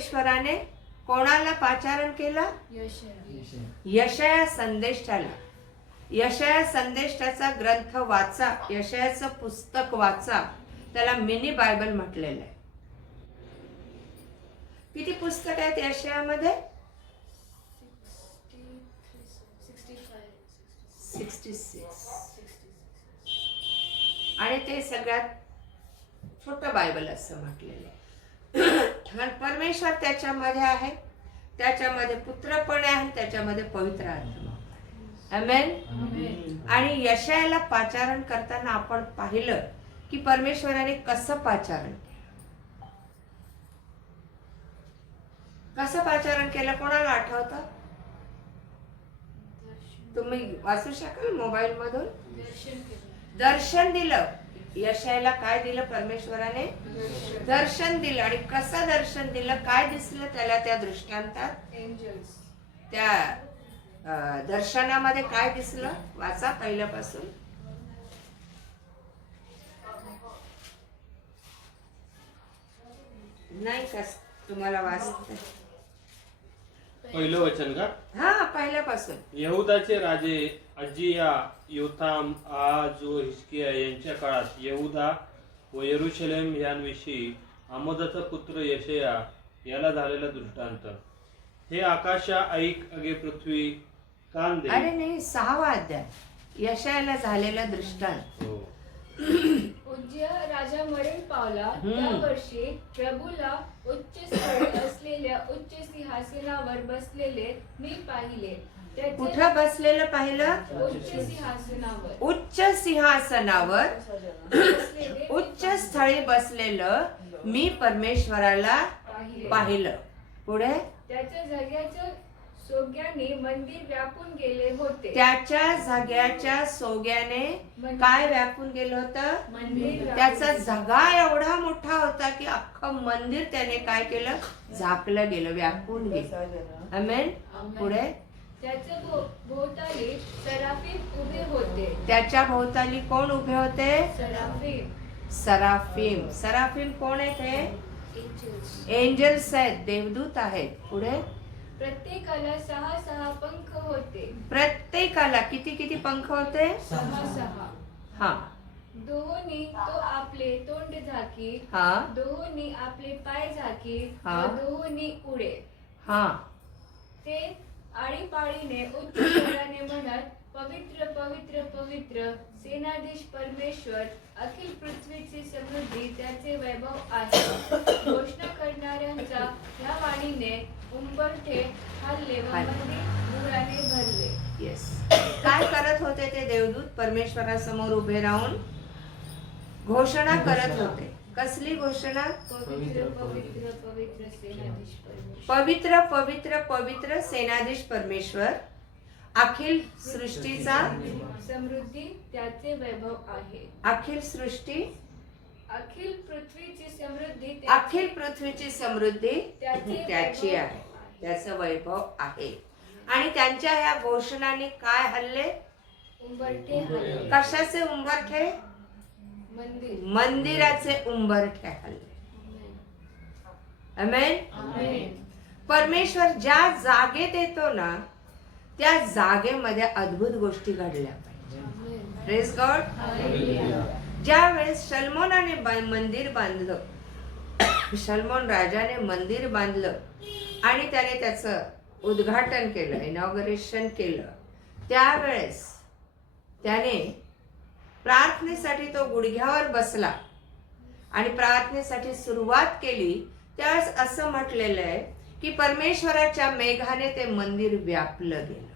परमेश्वराने कोणाला पाचारण केलं? यशाया संदेष्टाला. यशाया संदेष्टाचा ग्रंथ वाचा, यशायाचं पुस्तक वाचा. त्याला मिनी बायबल म्हटलेलं आहे. किती पुस्तक आहेत यशायामध्ये? 66. आणि ते सगळ्यात छोटं बायबल असं म्हटलेलं आहे. परमेश्वर त्याच्यामध्ये आहे, त्याच्यामध्ये पुत्र पण आहे, त्याच्यामध्ये पवित्र आत्मा. आमेन. आणि यशायाला पाचारण करताना आपण पाहिलं की परमेश्वराने कसं पाचारण केलं. कसं पाचारण केलं कोणाला आठवतं? तुम्ही वाचू शकाल मोबाईल मधून? दर्शन दिलं. यशायाला काय दिलं परमेश्वराने? दर्शन दिलं. आणि कसं दर्शन दिलं? काय दिसलं त्याला त्या दृष्टांतात? एंजल्स. त्या दर्शनामध्ये काय दिसलं? वाचा पहिल्यापासून. नाही का तुम्हाला वाचत? पहिलं वचन का? हा, पहिल्यापासून. यहुदाचे राजे अजिया, योथाम, आहाज व हिजकिया यांच्या काळात यहुदा व यरूशलेम यांविषयी आमोदाचा पुत्र यशया याला झालेला दृष्टांत. हे आकाशा ऐक, अगे पृथ्वी कान दे. अरे नाही, 6वा अध्याय. यशायाला झालेला दृष्टांत. हो. उज्जय राजा मरण पावला त्या वर्षी प्रभूला उच्च स्थळी असलेल्या उच्च सिंहासनावर बसलेले मी पाहिले. कुठं बसलेलं पाहिलं? उच्च सिंहासनावर. उच्च सिंहासनावर बसलेले उच्च स्थळी बसलेलं मी परमेश्वराला पाहिलं. पुढे त्याच्या जाग्याच्या सोग्याने मंदिर व्यापून गेले होते. त्याच्या जाग्याच्या सोग्याने काय व्यापून गेलं होतं? मंदिर. त्याचा जागा एवढा मोठा होता की अख्खं मंदिर त्याने काय केलं? झाकलं गेलं, व्यापून गेलं. आमेन. पुढे त्याच्या भोवताली सराफीम उभे होते. त्याच्या भोवताली कोण उभे होते? सराफीम. सराफीम. सराफीम कोण आहेत? हे एंजल्स. एंजल्स आहेत, देवदूत आहेत. पुढे प्रत्येकाला 6 पंख होते. प्रत्येकाला किती किती पंख होते? 6. हा दोन्ही तो आपले तोंड झाकी, हा दोन्ही आपले पाय झाकी, हा. व दोन्ही उडे. हा. ते आळीपाळीने उच्च स्वराने म्हणत, पवित्र पवित्र पवित्र सेनाधीश परमेश्वर, अखिल पृथ्वीची समृद्धी त्याचे वैभव आहे. घोषणा करणाऱ्यांच्या ह्या वाणीने उंबरठे हल्ले व मंदिर धुराने भरले. येस. काय करत होते ते देवदूत? परमेश्वरासमोर उभे राहून घोषणा करत होते. कसली घोषणा? पवित्र पवित्र पवित्र सेनाधीश परमेश्वर. पवित्र पवित्र पवित्र सेनाधीश परमेश्वर, अखिल सृष्टीचा समृद्धी त्याचे वैभव आहे. अखिल सृष्टी, अखिल पृथ्वीची समृद्धी अखिल पृथ्वीची समृद्धी त्याची आहे, त्याचं वैभव आहे. आणि त्यांच्या या घोषणाने काय हल्ले? उंबरठे हल्ले. कशाचे उंबरठे? मंदिर. मंदिराचे उंबरठे हल्ले. आमेन. आमेन. परमेश्वर ज्या जागेत येतो ना, त्या जागेमध्ये अद्भुत गोष्टी घडल्या पाहिजे. Praise God. हालेलुया. ज्या वेळेस सलमोनाने मंदिर बांधलं, सलमोन राजाने मंदिर बांधलं आणि त्याने त्याचं उद्घाटन केलं, इनॉग्रेशन केलं, त्यावेळेस त्याने प्रार्थनेसाठी तो गुडघ्यावर बसला आणि प्रार्थनेसाठी सुरुवात केली. त्यावेळेस असं म्हटलेलं आहे की परमेश्वराच्या मेघाने ते मंदिर व्यापलं गेलं.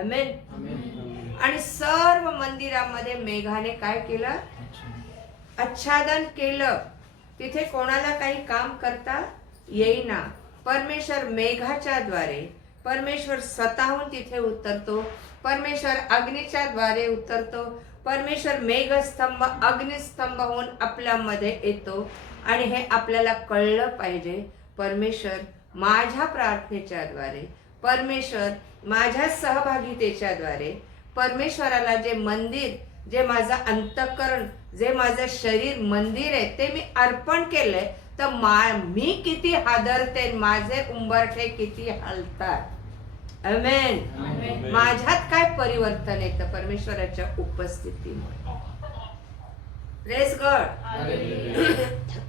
आमेन. आणि सर्व मंदिरामध्ये मेघाने काय केलं? आच्छादन केलं. तिथे कोणाला काही काम करता येईना. परमेश्वर मेघाच्या द्वारे, परमेश्वर स्वतःहून तिथे उतरतो. परमेश्वर अग्नीच्या द्वारे उतरतो. परमेश्वर मेघस्तंभ अग्निस्तंभ होऊन आपल्यामध्ये येतो. आणि हे आपल्याला कळलं पाहिजे. परमेश्वर माझ्या प्रार्थनेच्या द्वारे, परमेश्वर माझ्या सहभागितेच्या द्वारे, परमेश्वराला जे मंदिर, जे माझं अंतःकरण, जे माझं शरीर मंदिर आहे ते मी अर्पण केलंय, तर मी किती हादरते, माझे उंबरठे किती हलतात. आमेन. आमेन. माझ्यात काय परिवर्तन येतं परमेश्वराच्या उपस्थितीमुळे. Praise God.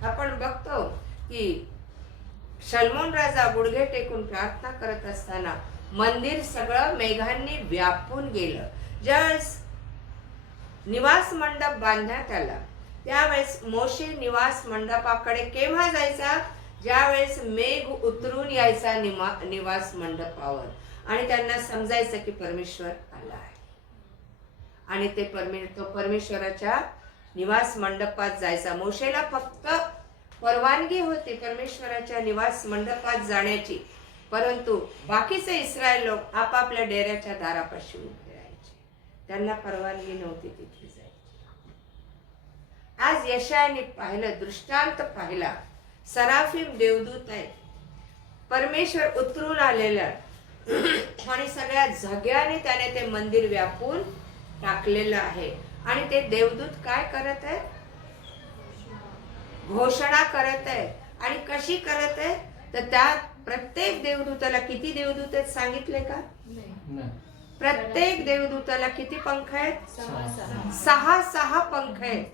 आपण बघतो की सलमोन राजा गुडघे टेकून प्रार्थना करत असताना मंदिर सगळं मेघांनी व्यापून गेलं. ज्यावेळेस निवास मंडप बांधण्यात आला त्यावेळेस मोशे निवास मंडपाकडे केव्हा जायचा? ज्यावेळेस मेघ उतरून यायचा निवास मंडपावर आणि त्यांना समजायचं की परमेश्वर आला आहे. आणि ते परमेश्वराच्या निवास मंडपात जायचा. मोशेला फक्त परवानगी होती परमेश्वराच्या निवास मंडपात जाण्याची, परंतु बाकीचे इस्रायल लोक आपापल्या डेऱ्याच्या दारापाशी उभे राहायचे. त्यांना परवानगी नव्हती तिथे जायची. आज यशायाने पाहिलं, दृष्टांत पाहिला. सराफिम देवदूत आहेत, परमेश्वर उतरून आलेला आणि सगळ्या झग्याने त्याने ते मंदिर व्यापून टाकलेलं आहे. आणि ते देवदूत काय करत आहे? घोषणा करत आहे. आणि कशी करत आहे? तर त्या प्रत्येक देवदूताला किती देवदूत आहेत सांगितले का? प्रत्येक देवदूताला किती पंख आहेत? 6 पंख आहेत.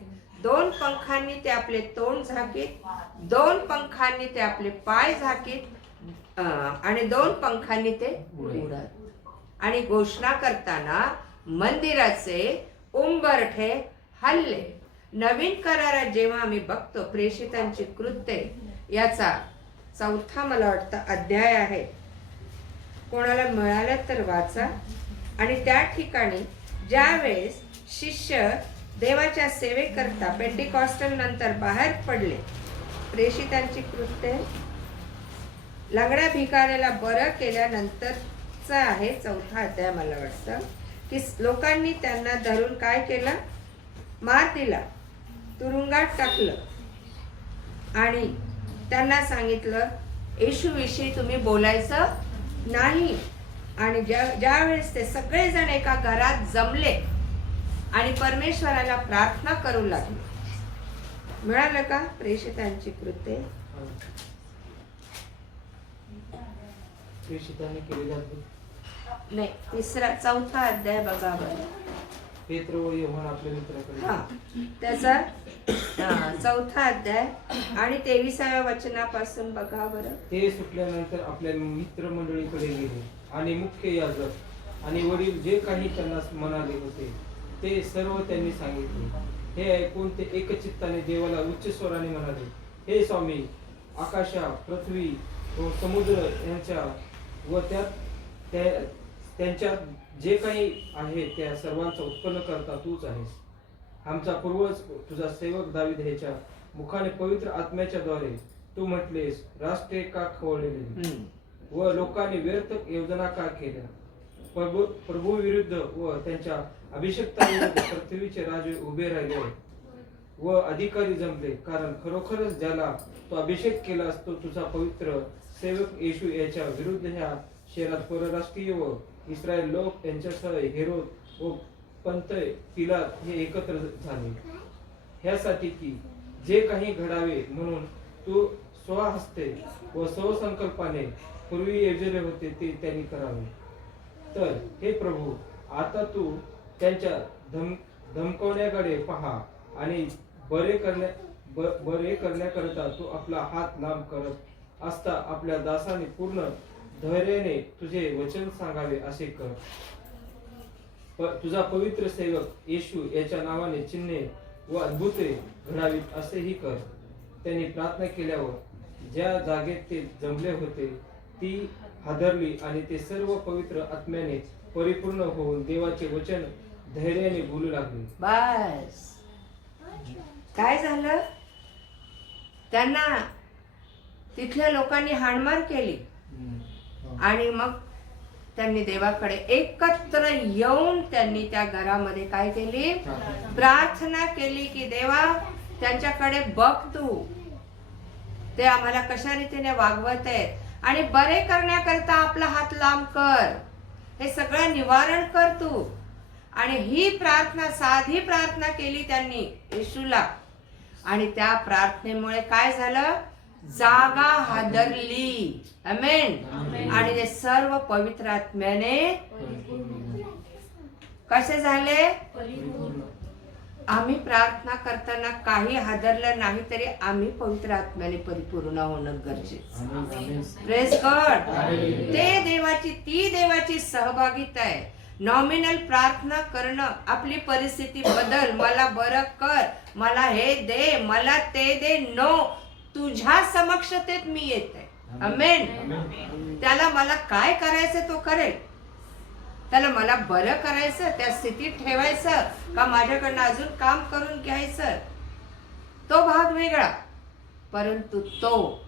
2 पंखांनी ते आपले तोंड झाकीत, 2 पंखांनी ते आपले पाय झाकीत आणि 2 पंखांनी ते उडत. आणि घोषणा करताना मंदिराचे उंबरठे हल्ले. नवीन करारात जेव्हा आम्ही बघतो प्रेषितांची कृत्ये याचा 4 मला वाटतं अध्याय आहे, कोणाला मिळालं तर वाचा. आणि त्या ठिकाणी ज्यावेळेस शिष्य देवाच्या सेवेकरता पेंटिकॉस्टल नंतर बाहेर पडले, प्रेषितांची कृत्ये लंगड्या भिकाऱ्याला बरं केल्यानंतरचा आहे 4 अध्याय मला वाटतं, की लोकांनी त्यांना धरून काय केलं? मार दिला, तुरुंगात टाकलं आणि त्यांना सांगितलं येशूविषयी तुम्ही बोलायचं नाही. आणि ज्या वेळेस ते सगळेजण एका घरात जमले आणि परमेश्वराला प्रार्थना करू लागले. मिळालं का प्रेषितांची कृत्ये? प्रेषितांनी केलेल्या नाही, 4 अध्याय बघा बरं. पेत्र व योहान आपल्या मित्राकडे. हा, त्याचा 4 अध्याय आणि 23व्या वचनापासून बघा बरं. ते सुटल्यानंतर आपल्या मित्रमंडळीकडे गेले आणि मुख्य याजक आणि वडील जे काही त्यांना म्हणाले होते ते सर्व त्यांनी सांगितले. हे ऐकून ते एकचित्ताने देवाला उच्च स्वराने म्हणाले, हे स्वामी, आकाशा, पृथ्वी व समुद्र यांच्या व त्यांच्यात जे काही आहे त्या सर्वांचा उत्पन्न करता तूच आहेस. आमचा पूर्वज तुझा सेवक दावीद ह्याच्या मुखाने पवित्र आत्म्याच्या द्वारे तू म्हटलेस, राष्ट्रे का खवळलेली व लोकांनी व्यर्थ योजना का केल्या? प्रभू विरुद्ध व त्यांच्या अभिषेक्ताविरुद्ध पृथ्वीचे राजे उभे राहिले व अधिकारी जमले, कारण खरोखरच ज्याला तो अभिषेक केलास तो तुझा पवित्र सेवक येशू याच्या विरुद्ध ह्या शहरात परराष्ट्रीय व इस्रायल लोक यांच्यासह हेरोद व पंतय पिलात हे एकत्र झाले, ह्यासाठी की जे काही घडावे म्हणून तू स्वहस्ते व स्वसंकल्पाने पूर्वी योजले होते ते त्यांनी करावे. तर हे प्रभू, आता तू त्यांच्या धमकवण्याकडे पहा आणि बरे करण्याकरता तू आपला हात लांब करत असता आपल्या दासाने पूर्ण धैर्याने तुझे वचन सांगावे असे कर. तुझा पवित्र सेवक येशू याच्या नावाने चिन्हे व अद्भुते घडावीत असेही कर. त्यांनी प्रार्थना केल्यावर ज्या जागेत ते जमले होते ती हादरली आणि ते सर्व पवित्र आत्म्याने परिपूर्ण होऊन देवाचे वचन धैर्याने बोलू लागले. बस काय झालं? त्यांना तिथल्या लोकांनी हाणमार केली आणि मग त्यांनी देवाकडे एकत्र येऊन त्यांनी त्या घरामध्ये काय केली? प्रार्थना केली की देवा, त्यांच्याकडे बघ, तू ते आम्हाला कशा रीतीने वागवत आहेत आणि बरे करण्याकरता आपला हात लांब कर, हे सगळं निवारण कर तू. आणि ही प्रार्थना, साधी प्रार्थना केली त्यांनी येशूला आणि त्या प्रार्थनेमुळे काय झालं? जागा हादरली. आमेन. आणि ते सर्व पवित्र आत्म्याने कसे झाले? आम्ही प्रार्थना करताना काही हादरलं नाही तरी आम्ही पवित्र आत्म्याने परिपूर्ण होणं गरजेचं. Praise God. ती देवाची सहभागिता आहे. नॉमिनल प्रार्थना करणं, आपली परिस्थिती बदल, मला बरं कर, मला हे दे, मला ते दे, नो, तुझ्या समक्षतेत मी येते. आमेन. त्याला मला काय करायचं तो करेल. त्याला मला बरं करायचं, त्या स्थितीत ठेवायचं का माझ्याकडनं अजून काम करून घ्यायचं, तो भाग वेगळा. परंतु तो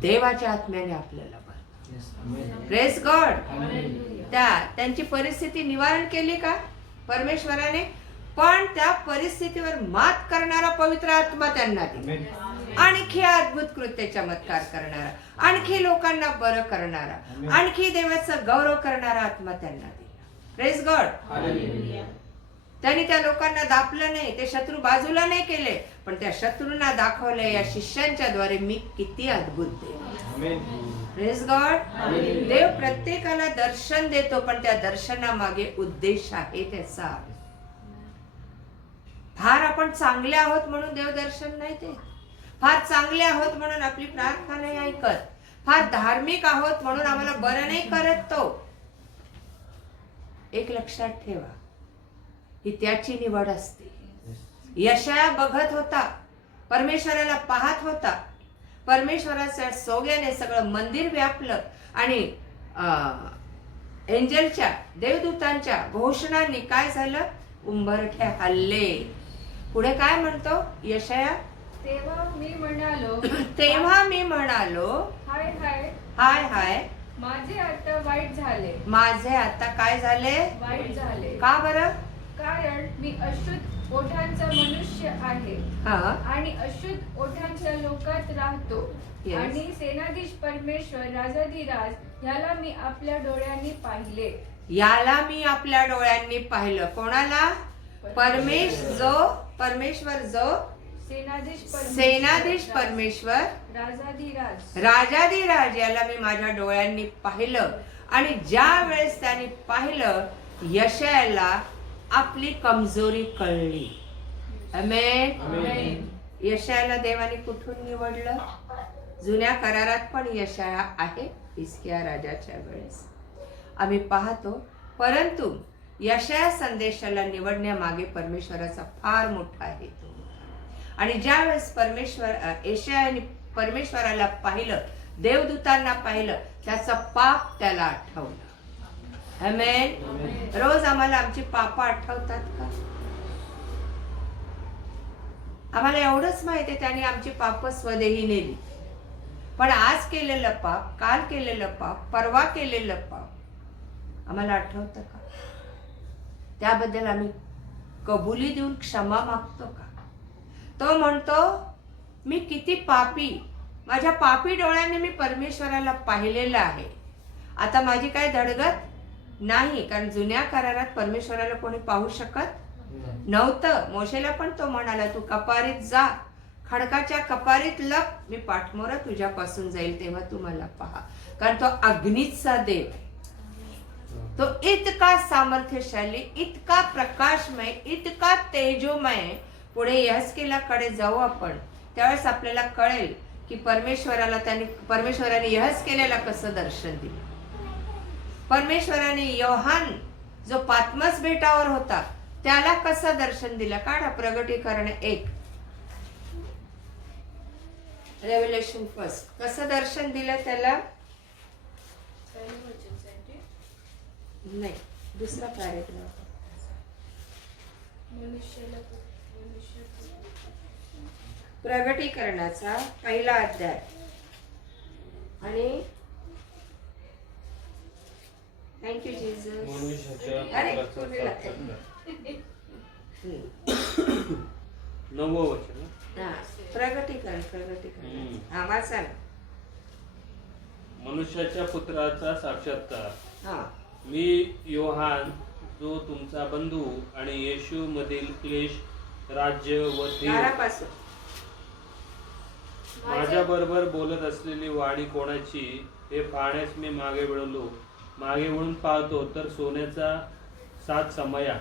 देवाच्या आत्म्याने आपल्याला बरं. Praise God. त्यांची परिस्थिती निवारण केली का परमेश्वराने? पण त्या परिस्थितीवर मात करणारा पवित्र आत्मा त्यांना दिला. आणखी अद्भुत कृत्य चमत्कार करणारा, आणखी लोकांना बरं करणारा, आणखी देवाचा गौरव करणारा आत्मा त्यांना दिला. Praise God. त्यांनी त्या लोकांना दापलं नाही, ते शत्रू बाजूला नाही केले, पण त्या शत्रूंना दाखवले या शिष्यांच्या द्वारे मी किती अद्भुत देव. Praise God. देव प्रत्येकाला दर्शन देतो, पण त्या दर्शनामागे उद्देश आहे त्याचा. फार आपण चांगले आहोत म्हणून देव दर्शन नाही देत. फार चांगले आहोत म्हणून आपली प्रार्थना नाही ऐकत. फार धार्मिक आहोत म्हणून आम्हाला बरं नाही करत तो. एक लक्षात ठेवा, ही त्याची निवड असते. यशाया बघत होता, परमेश्वराला पाहत होता, परमेश्वराच्या सोग्याने सगळं मंदिर व्यापलं आणि एंजलच्या, देवदूतांच्या घोषणांनी काय झालं? उंबरठे हल्ले. पुढे काय म्हणतो यशाया? तेव्हा मी म्हणालो हाय हाय हाय हाय, माझे आता वाईट झाले. माझे आता काय झाले? वाईट झाले. का बरं? कारण मी अशुद्ध ओठांचा मनुष्य आहे आणि अशुद्ध ओठांच्या लोकात राहतो. Yes. आणि सेनाधीश परमेश्वर राजाधिराज याला मी आपल्या डोळ्यांनी पाहिले. याला मी आपल्या डोळ्यांनी पाहिलं. कोणाला? परमेश्वर जो सेनाधीश परमेश्वर राजाधिराज याला मी माझ्या डोळ्यांनी पाहिलं. आणि ज्या वेळेस त्यांनी पाहिलं, यशायाला आपली कमजोरी कळली. आमेन. यशायाला देवाने कुठून निवडलं? जुन्या करारात पण यशाया आहे, हिजकिया राजाच्या वेळेस आम्ही पाहतो. परंतु यशाया संदेशाला निवडण्यामागे परमेश्वराचा फार मोठा हेतू. आणि ज्या वेळेस यशायाने परमेश्वराला पाहिलं, देवदूतांना पाहिलं, त्याचं पाप त्याला आठवलं. आमेन. रोज आम्हाला आमची पाप आठवतात का? आम्हाला एवढंच माहिती आहे त्याने आमची पाप स्वदेही नेली. पण आज केलेलं पाप, काल केलेलं पाप, परवा केलेलं पाप आम्हाला आठवतं का? त्याबद्दल आम्ही कबुली देऊन क्षमा मागतो का? तो म्हणतो मी किती पापी, माझ्या पापी डोळ्यांनी मी परमेश्वराला पाहिलेलं आहे. आता माझी काय धडगत नाही, कारण जुन्या करारात परमेश्वराला कोणी पाहू शकत नव्हतं. मोशेला पण तो म्हणाला, तू कपारीत जा, खडकाच्या कपारीत लप, मी पाठमोरा तुझ्यापासून जाईल, तेव्हा तू मला पहा. कारण तो अग्नीचा देव, तो इतका सामर्थ्यशाली, इतका प्रकाशमय, इतका तेजोमय. पुढे यहस्केलाकडे जाऊ आपण, त्यावेळेस आपल्याला कळेल की परमेश्वराने यहस्केलाला कसं दर्शन दिलं. परमेश्वराने योहान जो पात्मस बेटावर होता त्याला कसं दर्शन दिलं. काढा प्रगटीकरण 1, रेव्हेलेशन 1. कसं दर्शन दिलं त्याला? नाही, दुसरा पॅरेग्राफ. प्रगटीकरणाचा 1ला अध्याय आणि थँक्यू जीसस. अरे 9वं वचन. प्रगटीकरण. हा, वाचा ना. मनुष्याच्या पुत्राचा साक्षात्कार. हा. मी योहान, जो तुमचा बंधू आणि येशू मधील क्लेश, राज्य व धीर. दारापासून माझ्या बरोबर बोलत असलेली वाणी कोणाची हे पाहण्यास मी मागे वळलो. मागे वळून पाहतो तर सोन्याचा 7 समया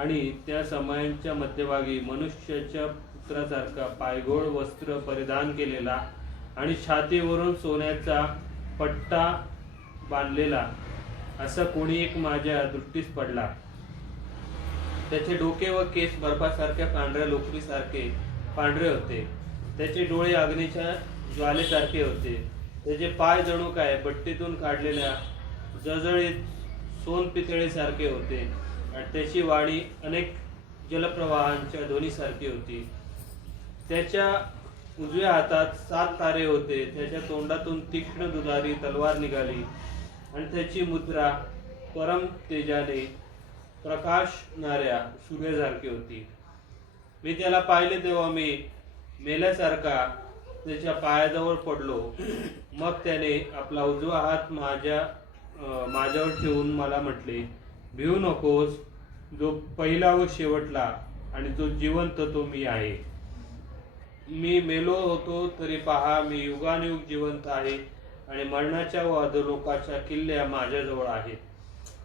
आणि त्या समयांच्या मध्यभागी मनुष्याच्या पुत्रासारखा पायघोळ वस्त्र परिधान केलेला आणि छातीवरून सोन्याचा पट्टा बांधलेला असा कोणी एक माझ्या दृष्टीस पडला. त्याचे डोके व केस बर्फासारख्या पांढऱ्या लोकरीसारखे पांढरे होते. त्याचे डोळे अग्नीच्या ज्वालेसारखे होते. त्याचे पाय जणू काय भट्टीतून काढलेल्या जळजळीत सोनपितळेसारखे होते आणि त्याची वाणी अनेक जलप्रवाहांच्या ध्वनीसारखी होती. त्याच्या उजव्या हातात 7 तारे होते. त्याच्या तोंडातून तीक्ष्ण दुधारी तलवार निघाली आणि त्याची मुद्रा परम तेजाने प्रकाशणाऱ्या सूर्यासारखी होती. मी त्याला पाहिले तेव्हा मी मेल्यासारखा त्याच्या पायाजवळ पडलो. मग त्याने आपला उजवा हात माझ्यावर ठेवून मला म्हटले, भिवू नकोस. जो पहिला व शेवटला आणि जो जिवंत तो मी आहे. मी मेलो होतो तरी पहा मी युगानुयुग जिवंत आहे आणि मरणाच्या व अधोलोकाच्या किल्ल्या माझ्याजवळ आहेत.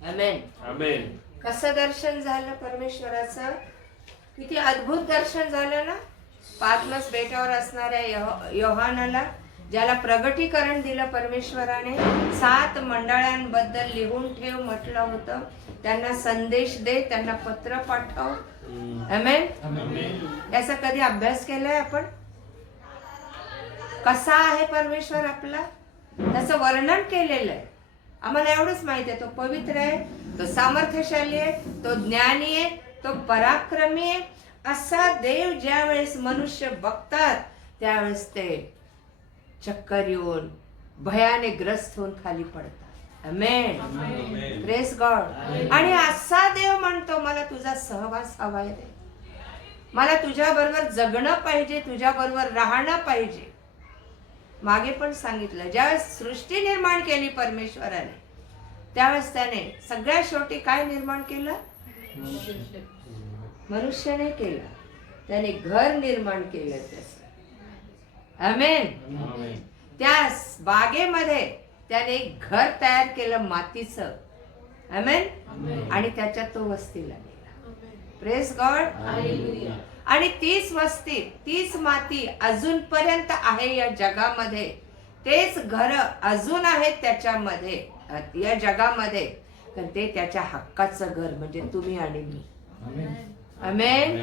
आमेन. आमेन. कसं दर्शन झालं परमेश्वराचं? किती अद्भुत दर्शन झालं ना. पातमस बेटावर असणाऱ्या योहानाला ज्याला प्रगटीकरण दिलं परमेश्वराने, 7 मंडळांबद्दल लिहून ठेव म्हटलं होतं. त्यांना संदेश दे, त्यांना पत्र पाठव. आमेन. याचा कधी अभ्यास केलाय आपण? कसा आहे परमेश्वर आपला, त्याचं वर्णन केलेलं आहे. आम्हाला एवढंच माहिती आहे, तो पवित्र आहे, तो सामर्थ्यशाली आहे, तो ज्ञानी आहे, तो पराक्रमी आहे. असा देव ज्या वेळेस मनुष्य बघतात त्यावेळेस ते चक्कर येऊन भयाने ग्रस्त होऊन खाली पडतात. आमेन. Praise God. आणि असा देव म्हणतो मला तुझा सहवास हवा आहे रे. मला तुझ्या बरोबर जगणं पाहिजे, तुझ्या बरोबर राहणं पाहिजे. मागे पण सांगितलं, ज्यावेळेस सृष्टी निर्माण केली परमेश्वराने त्यावेळेस त्याने सगळ्यात शेवटी काय निर्माण केलं? मनुष्याने केलं. त्याने घर निर्माण केलं त्याचं. आमेन. त्या बागेमध्ये त्याने एक घर तयार केलं मातीचं. आमेन. आणि त्याच्यात तो वस्तीला गेला. Praise God. आणि 30 वस्ती, 30 माती अजूनपर्यंत आहे या जगामध्ये. तेच घर अजून आहेत त्याच्यामध्ये, या जगामध्ये. पण ते त्याच्या हक्काचं घर म्हणजे तुम्ही आणि मी. आमेन.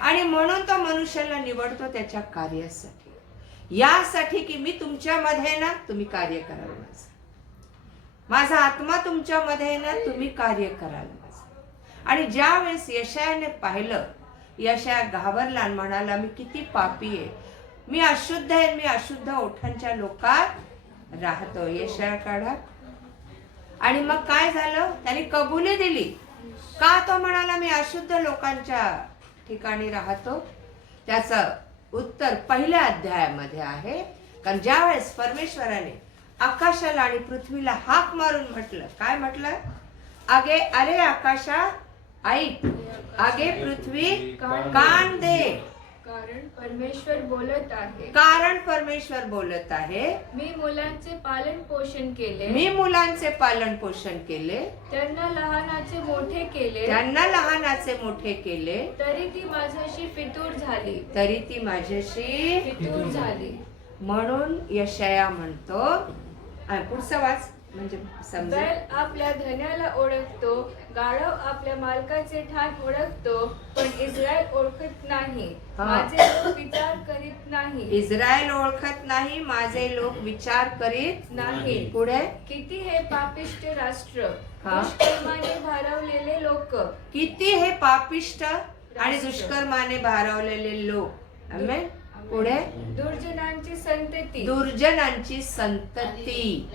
आणि म्हणून तो मनुष्याला निवडतो त्याच्या कार्यासाठी, यासाठी की मी तुमच्यामध्ये ना, तुम्ही कार्य कराल माझं. माझा आत्मा तुमच्यामध्ये ना, तुम्ही कार्य कराल माझं. आणि ज्या वेळेस यशायाने पाहिलं, यशाया घाबरला आणि म्हणाला मी किती पापी आहे, मी अशुद्ध आहे, मी अशुद्ध ओठांच्या लोकात राहतो. यशाया काढा. आणि मग काय झालं? त्याने कबुली दिली. का तो म्हणाला मी अशुद्ध लोकांच्या ठिकाणी राहतो? त्याचं उत्तर 1ल्या अध्यायामध्ये आहे. कारण ज्या वेळेस परमेश्वराने आकाशाला आणि पृथ्वीला हाक मारून म्हटलं, काय म्हटलं? आगे अरे आकाशा ऐक, आगे पृथ्वी कान दे. कारण परमेश्वर बोलत आहे. कारण परमेश्वर बोलत आहे. मी मुलांचे पालन पोषण केले. मी मुलांचे पालन पोषण केले. त्यांना लहानाचे मोठे केले. त्यांना लहानाचे मोठे केले. तरी ती माझ्याशी फितूर झाली. तरी ती माझ्याशी फितूर झाली. म्हणून यशाया म्हणतो, पुढचा वाच म्हणजे समजेल. बैल आपल्या धन्याला ओळखतो, गाढव आपल्या मालकाचे ठाण ओळखतो, पण इस्रायल ओळखत नाही. माझे लोक विचार करीत नाही. इस्रायल ओळखत नाही, माझे लोक विचार करीत नाही. पुढे किती हे पापिष्ट राष्ट्र, हा. दुष्कर्माने भारावलेले लोक. किती हे पापिष्ट आणि दुष्कर्माने भारावलेले लोक. आमेन. पुढे दुर्जनांची संतती. दुर्जनांची संतती.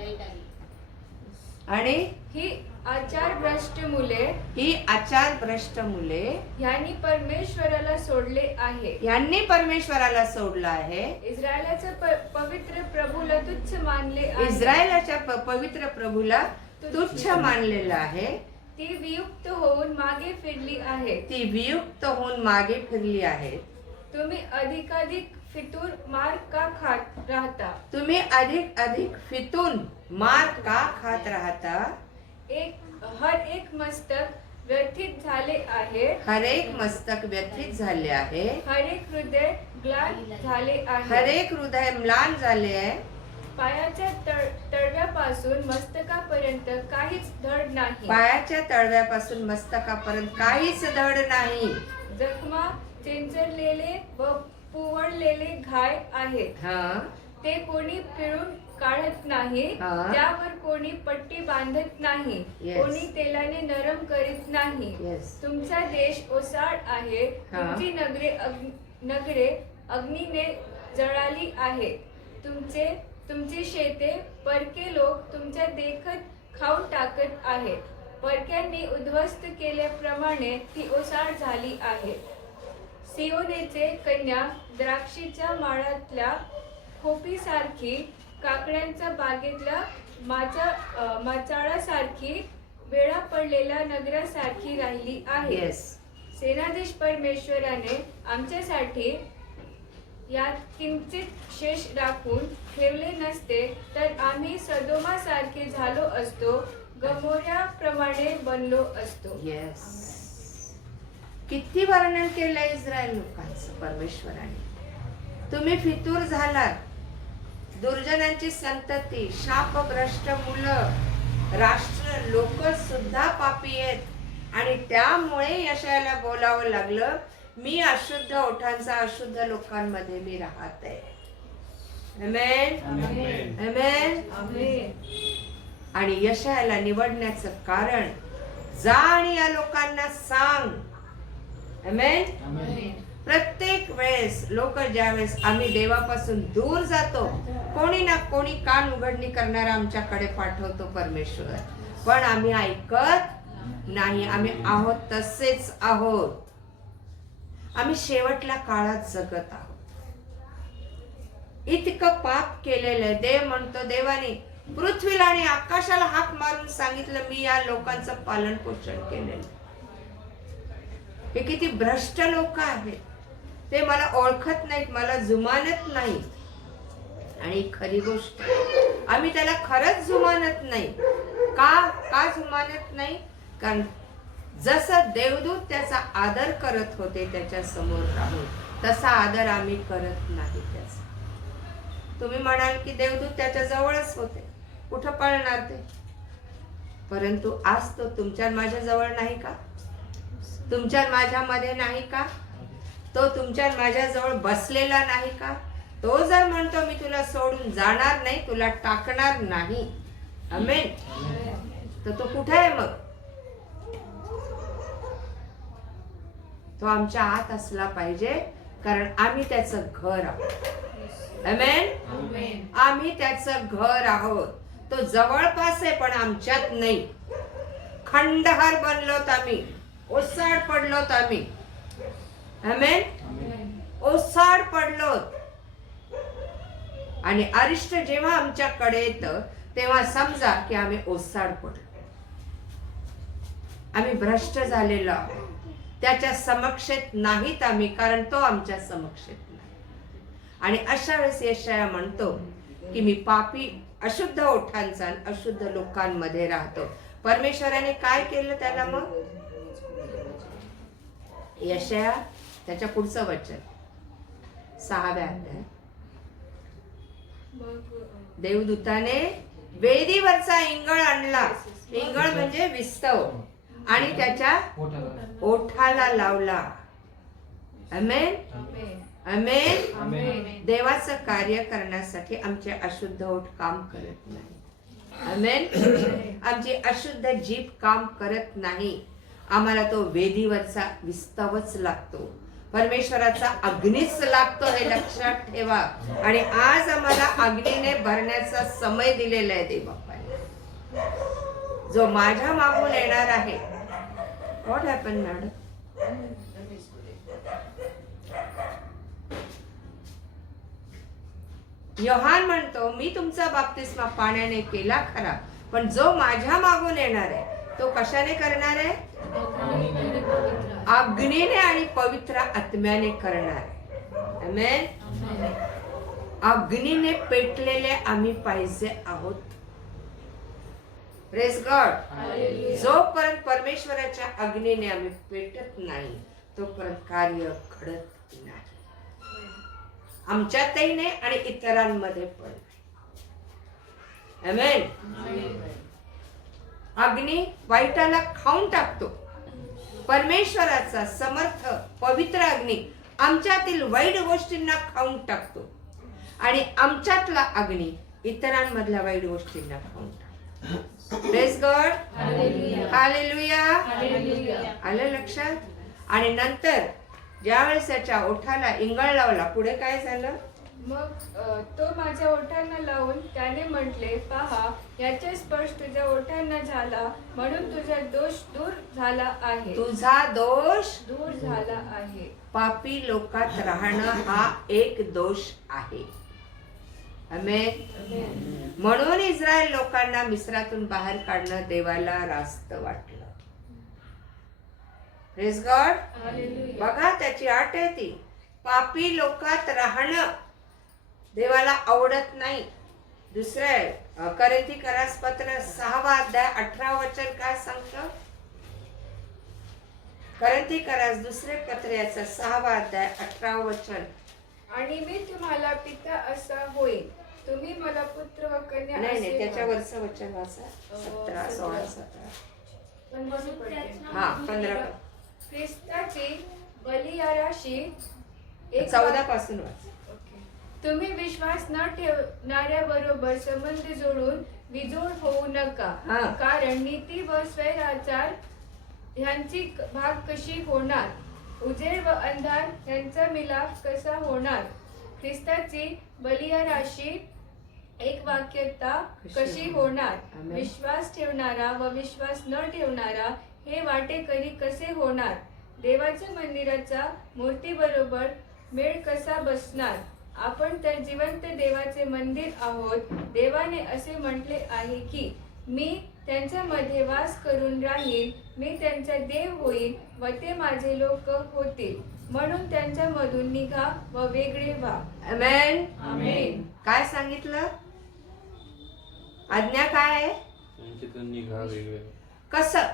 आणि ही आचारभ्रष्ट मुले. ही आचारभ्रष्ट मुले. यांनी परमेश्वराला सोडले आहे. यांनी परमेश्वराला सोडलं आहे. इस्रायलाच्या पवित्र प्रभूला तुच्छ मानले आहे. इस्रायलाच्या पवित्र प्रभूला तुच्छ मानलेलं आहे. ती वियुक्त होऊन मागे फिरली आहे. ती वियुक्त होऊन मागे फिरली आहे. तुम्ही अधिकाधिक फितूर मार का खात राहता? तुम्ही अधिक अधिक फितून मार का खात राहता? हर एक मस्तक व्यथित झाले आहे, हर एक मस्तक व्यथित झाले आहे, हर एक हृदय ग्लान झाले हर आहे. एक हृदय म्लान झाले आहे. पायाच्या तळव्यापासून मस्तकापर्यंत काहीच धड नाही. पायाच्या तळव्यापासून मस्तकापर्यंत काहीच धड नाही. जखमा चेंचरलेले व पुवळलेले घाय आहेत, हा ते कोणी पिळून काढत नाही, हा. त्यावर कोणी पट्टी बांधत नाही, Yes. कोणी तेलाने नरम करीत नाही. येस. तुमचा देश ओसाड आहे, हा. तुमची नगरे अग्नीने जळाली आहे. तुमची शेते परके लोक तुमच्या देखत खाऊन टाकत आहेत. परक्यांनी उद्ध्वस्त केल्याप्रमाणे ती ओसाड झाली आहे. सियोनेचे कन्या द्राक्षीच्या माळातल्या खोपीसारखी, काकड्यांच्या बागेतल्या माचाळासारखी, वेळा पडलेल्या नगरासारखी राहिली आहे. येस. सेनाधीश परमेश्वराने आमच्यासाठी यात किंचित शेष राखून ठेवले नसते तर आम्ही सदोमासारखे झालो असतो, गमोऱ्याप्रमाणे बनलो असतो. येस. किती वर्णन केलंय इस्रायल लोकांचं परमेश्वराने. तुम्ही फितूर झालात, दुर्जनांची संतती, शापभ्रष्ट मुलं, राष्ट्र लोक सुद्धा पापी आहेत आणि त्यामुळे यशायाला बोलावं लागलं, मी अशुद्ध ओठांचा अशुद्ध लोकांमध्ये मी राहते. आमेन. आमेन. आमेन. आणि यशायाला निवडण्याचं कारण, जा आणि या लोकांना सांग. आमेन. प्रत्येक वेळेस लोक ज्यावेळेस आम्ही देवापासून दूर जातो, कोणी ना कोणी कान उघडणी करणारा आमच्याकडे पाठवतो परमेश्वर, पण आम्ही ऐकत नाही. आम्ही आहोत तसेच आहोत. आम्ही शेवटल्या काळात जगत आहोत. इतकं पाप केलेलं आहे. देव म्हणतो, देवाने पृथ्वीला आणि आकाशाला हाक मारून सांगितलं, मी या लोकांचं पालन पोषण केलेलं. हे किती भ्रष्ट लोक आहेत. ते मला ओळखत नाहीत, मला जुमानत नाही. आणि खरी गोष्ट, आम्ही त्याला खरंच जुमानत नाही. का जुमानत नाही? कारण जसं देवदूत त्याचा आदर करत होते त्याच्या समोर राहून, तसा आदर आम्ही करत नाही त्याचा. तुम्ही म्हणाल की देवदूत त्याच्या जवळच होते, कुठं पळणार ते? परंतु आज तो तुमच्या माझ्या जवळ नाही का? तुमच्या माझ्यामध्ये नाही का? तो तुमच्या माझ्या जवळ बसलेला नाही का? तो जर म्हणतो मी तुला सोडून जाणार नाही, तुला टाकणार नाही, आमेन, तर तो कुठे आहे मग? तो आमच्या आत असला पाहिजे, कारण आम्ही त्याचं घर आहोत. आमेन. आम्ही त्याचं घर आहोत. तो जवळपास आहे पण आमच्यात नाही. खंडहर बनलोत आम्ही, ओसाड पडलोत आम्ही. आमेन. ओसाड पडलोत. आणि अरिष्ट जेव्हा आमच्याकडे येतं तेव्हा समजा की आम्ही ओसाड पडलो, आम्ही भ्रष्ट झालेलो आहोत. त्याच्या समक्षेत नाहीत आम्ही, कारण तो आमच्या समक्षेत नाही. आणि अशा वेळेस यशाया म्हणतो की मी पापी अशुद्ध ओठांचा अशुद्ध लोकांमध्ये राहतो. परमेश्वराने काय केलं त्याला मग? यशाया त्याच्या पुढचं वचन 6व्या अध्यायात, देवदूताने वेदीवरचा इंगळ आणला. इंगळ म्हणजे विस्तव, आणि त्याच्या ओठाला लावला. आमेन. आमेन. देवाचं कार्य करण्यासाठी आमचे अशुद्ध ओठ काम करत नाही. आमेन. आमची अशुद्ध जीभ काम करत नाही. आम्हाला तो वेदीवरचा विस्तवच लागतो, परमेश्वराचा अग्नीच लागतो, हे लक्षात ठेवा. आणि आज आम्हाला अग्नीने भरण्याचा समय दिलेला आहे देवबापाने. जो माझ्या मागून येणार आहे. What happen madam? योहान म्हणतो, मी तुमचा बाप्तिस्मा पाण्याने केला खरा, पण जो माझ्या मागून येणार आहे तो कशाने करणार आहे? अग्नीने आणि पवित्र आत्म्याने करणार आहे. आमेन. अग्नीने पेटलेले आम्ही पाहिजे आहोत. Praise God. हालेलुया. जोपर्यंत परमेश्वराच्या अग्नीने आम्ही पेटत नाही तोपर्यंत कार्य घडत नाही. आमच्यातही नाही आणि इतरांमध्ये पण नाही. आमेन. अग्नी वाईटाला खाऊन टाकतो. परमेश्वराचा समर्थ पवित्र अग्नी आमच्यातील वाईट गोष्टींना खाऊन टाकतो आणि आमच्यातला अग्नी इतरांमधल्या वाईट गोष्टींना खाऊन टाकतो. Praise God. Hallelujah. Hallelujah. Hallelujah. आलं लक्षात. आणि नंतर ज्यावेळेस त्याच्या ओठाला इंगळ लावला पुढे काय झालं? मग तो माझ्या ओठांना लावून त्याने म्हटले, पहा, याचा स्पर्श तुझ्या ओठांना झाला म्हणून तुझा दोष दूर झाला आहे. तुझा दोष दूर झाला आहे. पापी लोकात राहणं हा एक दोष आहे. आमेन. म्हणून इस्रायल लोकांना मिस्रातून बाहेर काढणं देवाला रास्त वाटलं. Praise God. हालेलुया. बघा त्याची अट आहे ती. पापी लोकात राहणं देवाला आवडत नाही. दुसरं करिंथी पत्र 6 अध्याय 18 वचन काय सांगतं? करिंथी दुसरे पत्र याचं 6 अध्याय 18 वचन. आणि मी तुम्हाला पिता असा होईल, तुम्ही मला पुत्र व कन्या नाही असे त्याच्यावरचं वचन वाचा. 17 16 17. पण बसू पडते. हा 15 ख्रिस्ताची बलियाराशी 14 पासून वाच. ओके. तुम्ही विश्वास न ठेवणाऱ्याबरोबर संबंध जोडून विजोड होऊ नका, हा. कारण नीती व स्वैराचार ह्यांची भाग कशी होणार, उजेड व अंधार यांचा मिलाप कसा होणार, ख्रिस्ताची बलियाराशी एक वाक्यता कशी होणार, आमेन. विश्वास ठेवणारा व विश्वास न ठेवणारा हे वाटेकरी कसे होणार, देवाच्या मंदिराचा मूर्तीबरोबर मेळ कसा बसणार. आपण तर जिवंत देवाचे मंदिर आहोत. देवाने असे म्हटले आहे की मी त्यांच्यामध्ये वास करून राहीन, मी त्यांचा देव होईन व ते माझे लोक होतील. म्हणून त्यांच्यामधून निघा व वेगळे व्हा. आमेन. आमेन. काय सांगितलं? आज्ञा काय आहे? त्यांच्यातून निघा वेगळे. कसं?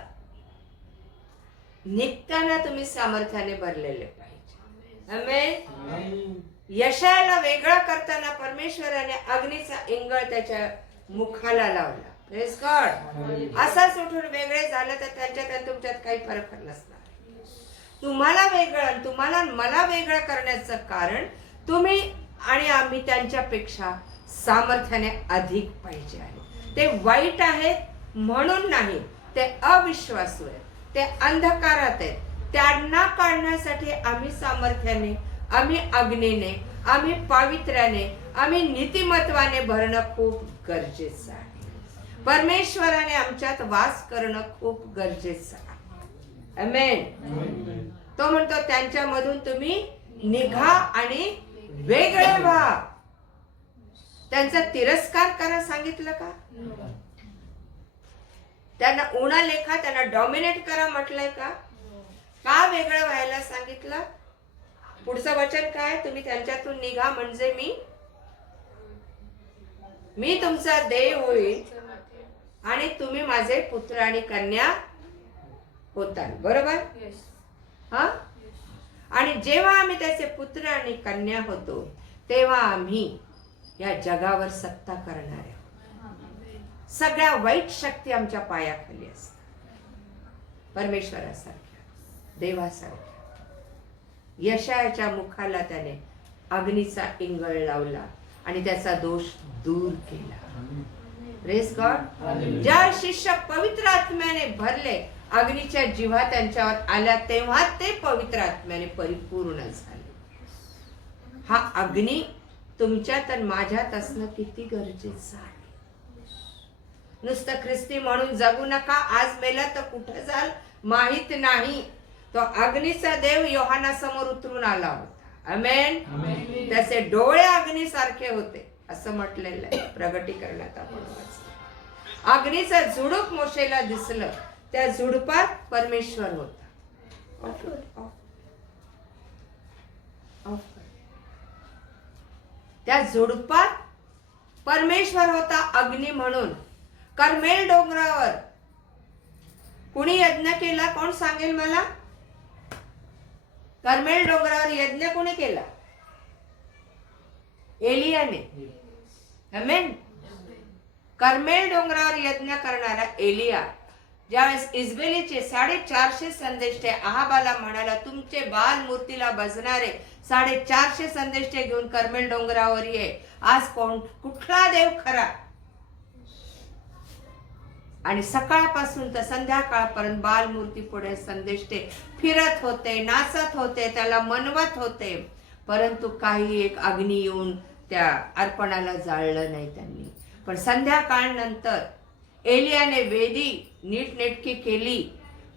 निघताना तुम्ही सामर्थ्याने भरलेले पाहिजे. आमेन. यशाला वेगळा करताना परमेश्वराने अग्नीचा इंगळ त्याच्या मुखाला लावला. Praise God. असाच उठून वेगळे झालं तर त्यांच्यात आणि तुमच्यात काही फरक नसणार. तुम्हाला वेगळं आणि तुम्हाला मला वेगळं करण्याचं कारण तुम्ही आणि आम्ही त्यांच्यापेक्षा सामर्थ्याने अधिक पाहिजे आहे. ते वाईट आहेत म्हणून नाही, ते अविश्वासू आहेत, ते अंधकारात आहेत. त्यांना काढण्यासाठी आम्ही सामर्थ्याने, आम्ही अग्नीने, आम्ही पावित्र्याने, आम्ही नीतिमत्वाने भरणं खूप गरजेचं आहे. परमेश्वराने आमच्यात वास करणं खूप गरजेचं आहे. आमेन. तो म्हणतो त्यांच्यामधून तुम्ही निघा आणि वेगळे व्हा. त्यांचा तिरस्कार करा सांगितलं का? त्यांना उणा लेखा, त्यांना डॉमिनेट करा म्हटलंय का? का वेगळं व्हायला सांगितलं? पुढचं वचन काय? तुम्ही त्यांच्यातून निघा म्हणजे मी तुमचा देव होईल आणि तुम्ही माझे पुत्र आणि कन्या होताल. बरोबर? हा. आणि जेव्हा आम्ही त्याचे पुत्र आणि कन्या होतो तेव्हा आम्ही या जगावर सत्ता करणार आहोत. सगळ्या वाईट शक्ती आमच्या पायाखाली असतात. परमेश्वरासारख्या, देवासारख्या. यशायाच्या मुखाला त्याने अग्नीचा इंगळ लावला आणि त्याचा दोष दूर केला. Praise God. ज्या शिष्य पवित्र आत्म्याने भरले, अग्नीच्या जिव्हा त्यांच्यावर आल्या तेव्हा ते पवित्र आत्म्याने परिपूर्ण झाले. हा अग्नी तुमच्यात आणि माझ्यात असणं किती गरजेचं आहे. नुसतं ख्रिस्ती म्हणून जगू नका. आज मेला तर कुठं जाल माहित नाही. तो अग्नीचा देव योहाना समोर उतरून आला होता. आमेन. त्याचे डोळे अग्नीसारखे होते असं म्हटलेलं आहे प्रगटीकरणात आपण वाचलं. अग्नीचं झुडूप मोशेला दिसलं, त्या झुडपात परमेश्वर होता. त्या झुडपात परमेश्वर होता अग्नी म्हणून. कर्मेल डोंगरावर कुणी यज्ञ केला? कोण सांगेल मला? कर्मेल डोंगरावर यज्ञ कोणी केला? एलियाने. आमेन. कर्मेल डोंगरावर यज्ञ करणारा एलिया ज्यावेळेस इस्बेलीचे 450 संदेष्टे अहाबाला म्हणाला, तुमचे बाल मूर्तीला भजणारे 450 संदेष्टे घेऊन कर्मेल डोंगरावर ये. आज कुठला देव खरा? आणि सकाळपासून तर संध्याकाळपर्यंत बालमूर्ती पुढे संदेष्टे फिरत होते, नाचत होते, त्याला मनवत होते, परंतु काही एक अग्नी येऊन त्या अर्पणाला जाळलं नाही त्यांनी. पण संध्याकाळ नंतर एलियाने वेदी नीटनेटकी केली,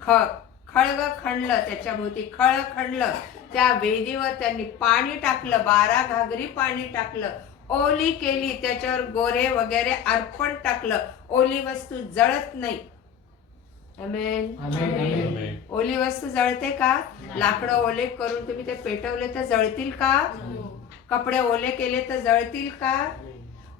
खळग खणलं, त्याच्या भोवती खळ खणलं, त्या वेदीवर त्यांनी पाणी टाकलं, 12 घागरी पाणी टाकलं, ओली केली, त्याच्यावर गोरे वगैरे अर्पण टाकलं. ओली वस्तू जळत नाही. आमेन. आमेन. ओली वस्तू जळते का? लाकडं ओले करून तुम्ही ते पेटवले तर जळतील का? कपडे ओले केले तर जळतील का?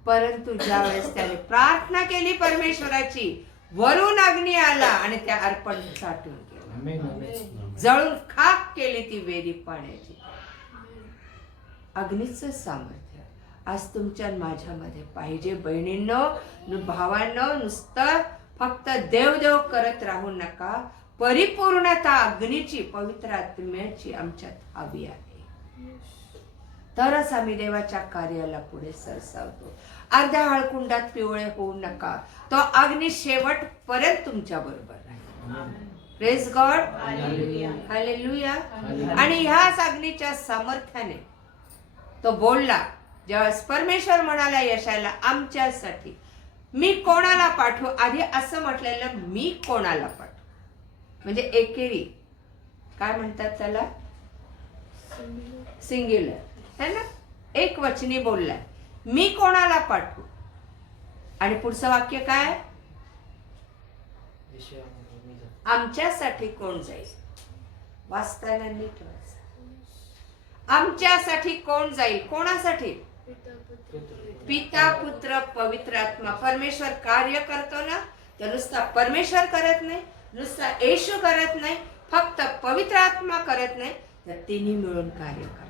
परंतु ज्यावेळेस त्याने प्रार्थना केली परमेश्वराची, वरून अग्नी आला आणि त्या अर्पण साठून गेलं, जळून खाक केली ती वेदी पाण्याची. अग्नीचं सामर्थ्य आज तुमच्या माझ्यामध्ये पाहिजे. बहिणींनो, भावांनो, नुसतं फक्त देव करत राहू नका. परिपूर्णता अग्नीची, पवित्र आत्म्याची आमच्यात हवी आहे. तरच आम्ही देवाच्या कार्याला पुढे सरसावतो. अर्ध्या हळकुंडात पिवळे होऊ नका. तो अग्नी शेवटपर्यंत तुमच्या बरोबर आहे. Praise God. हालेलुया. आणि ह्याच अग्नीच्या सामर्थ्याने तो बोलला. ज्यावेळेस परमेश्वर म्हणाला यशाला, आमच्यासाठी मी कोणाला पाठवू? आधी असं म्हटलेलं, मी कोणाला पाठवू, म्हणजे एकेरी काय म्हणतात त्याला? सिंग्युलर है ना, एक वचनी बोललाय, मी कोणाला पाठवू. आणि पुढचं वाक्य काय? आमच्यासाठी कोण जाईल? वाचताना नीट वाचा. आमच्यासाठी कोण जाईल? कोणासाठी? पिता, पुत्र, पवित्र आत्मा. परमेश्वर कार्य करतो ना, तर नुसता परमेश्वर करत नाही, नुसता येशू करत नाही, फक्त पवित्र आत्मा करत नाही, तर तिन्ही मिळून कार्य करा.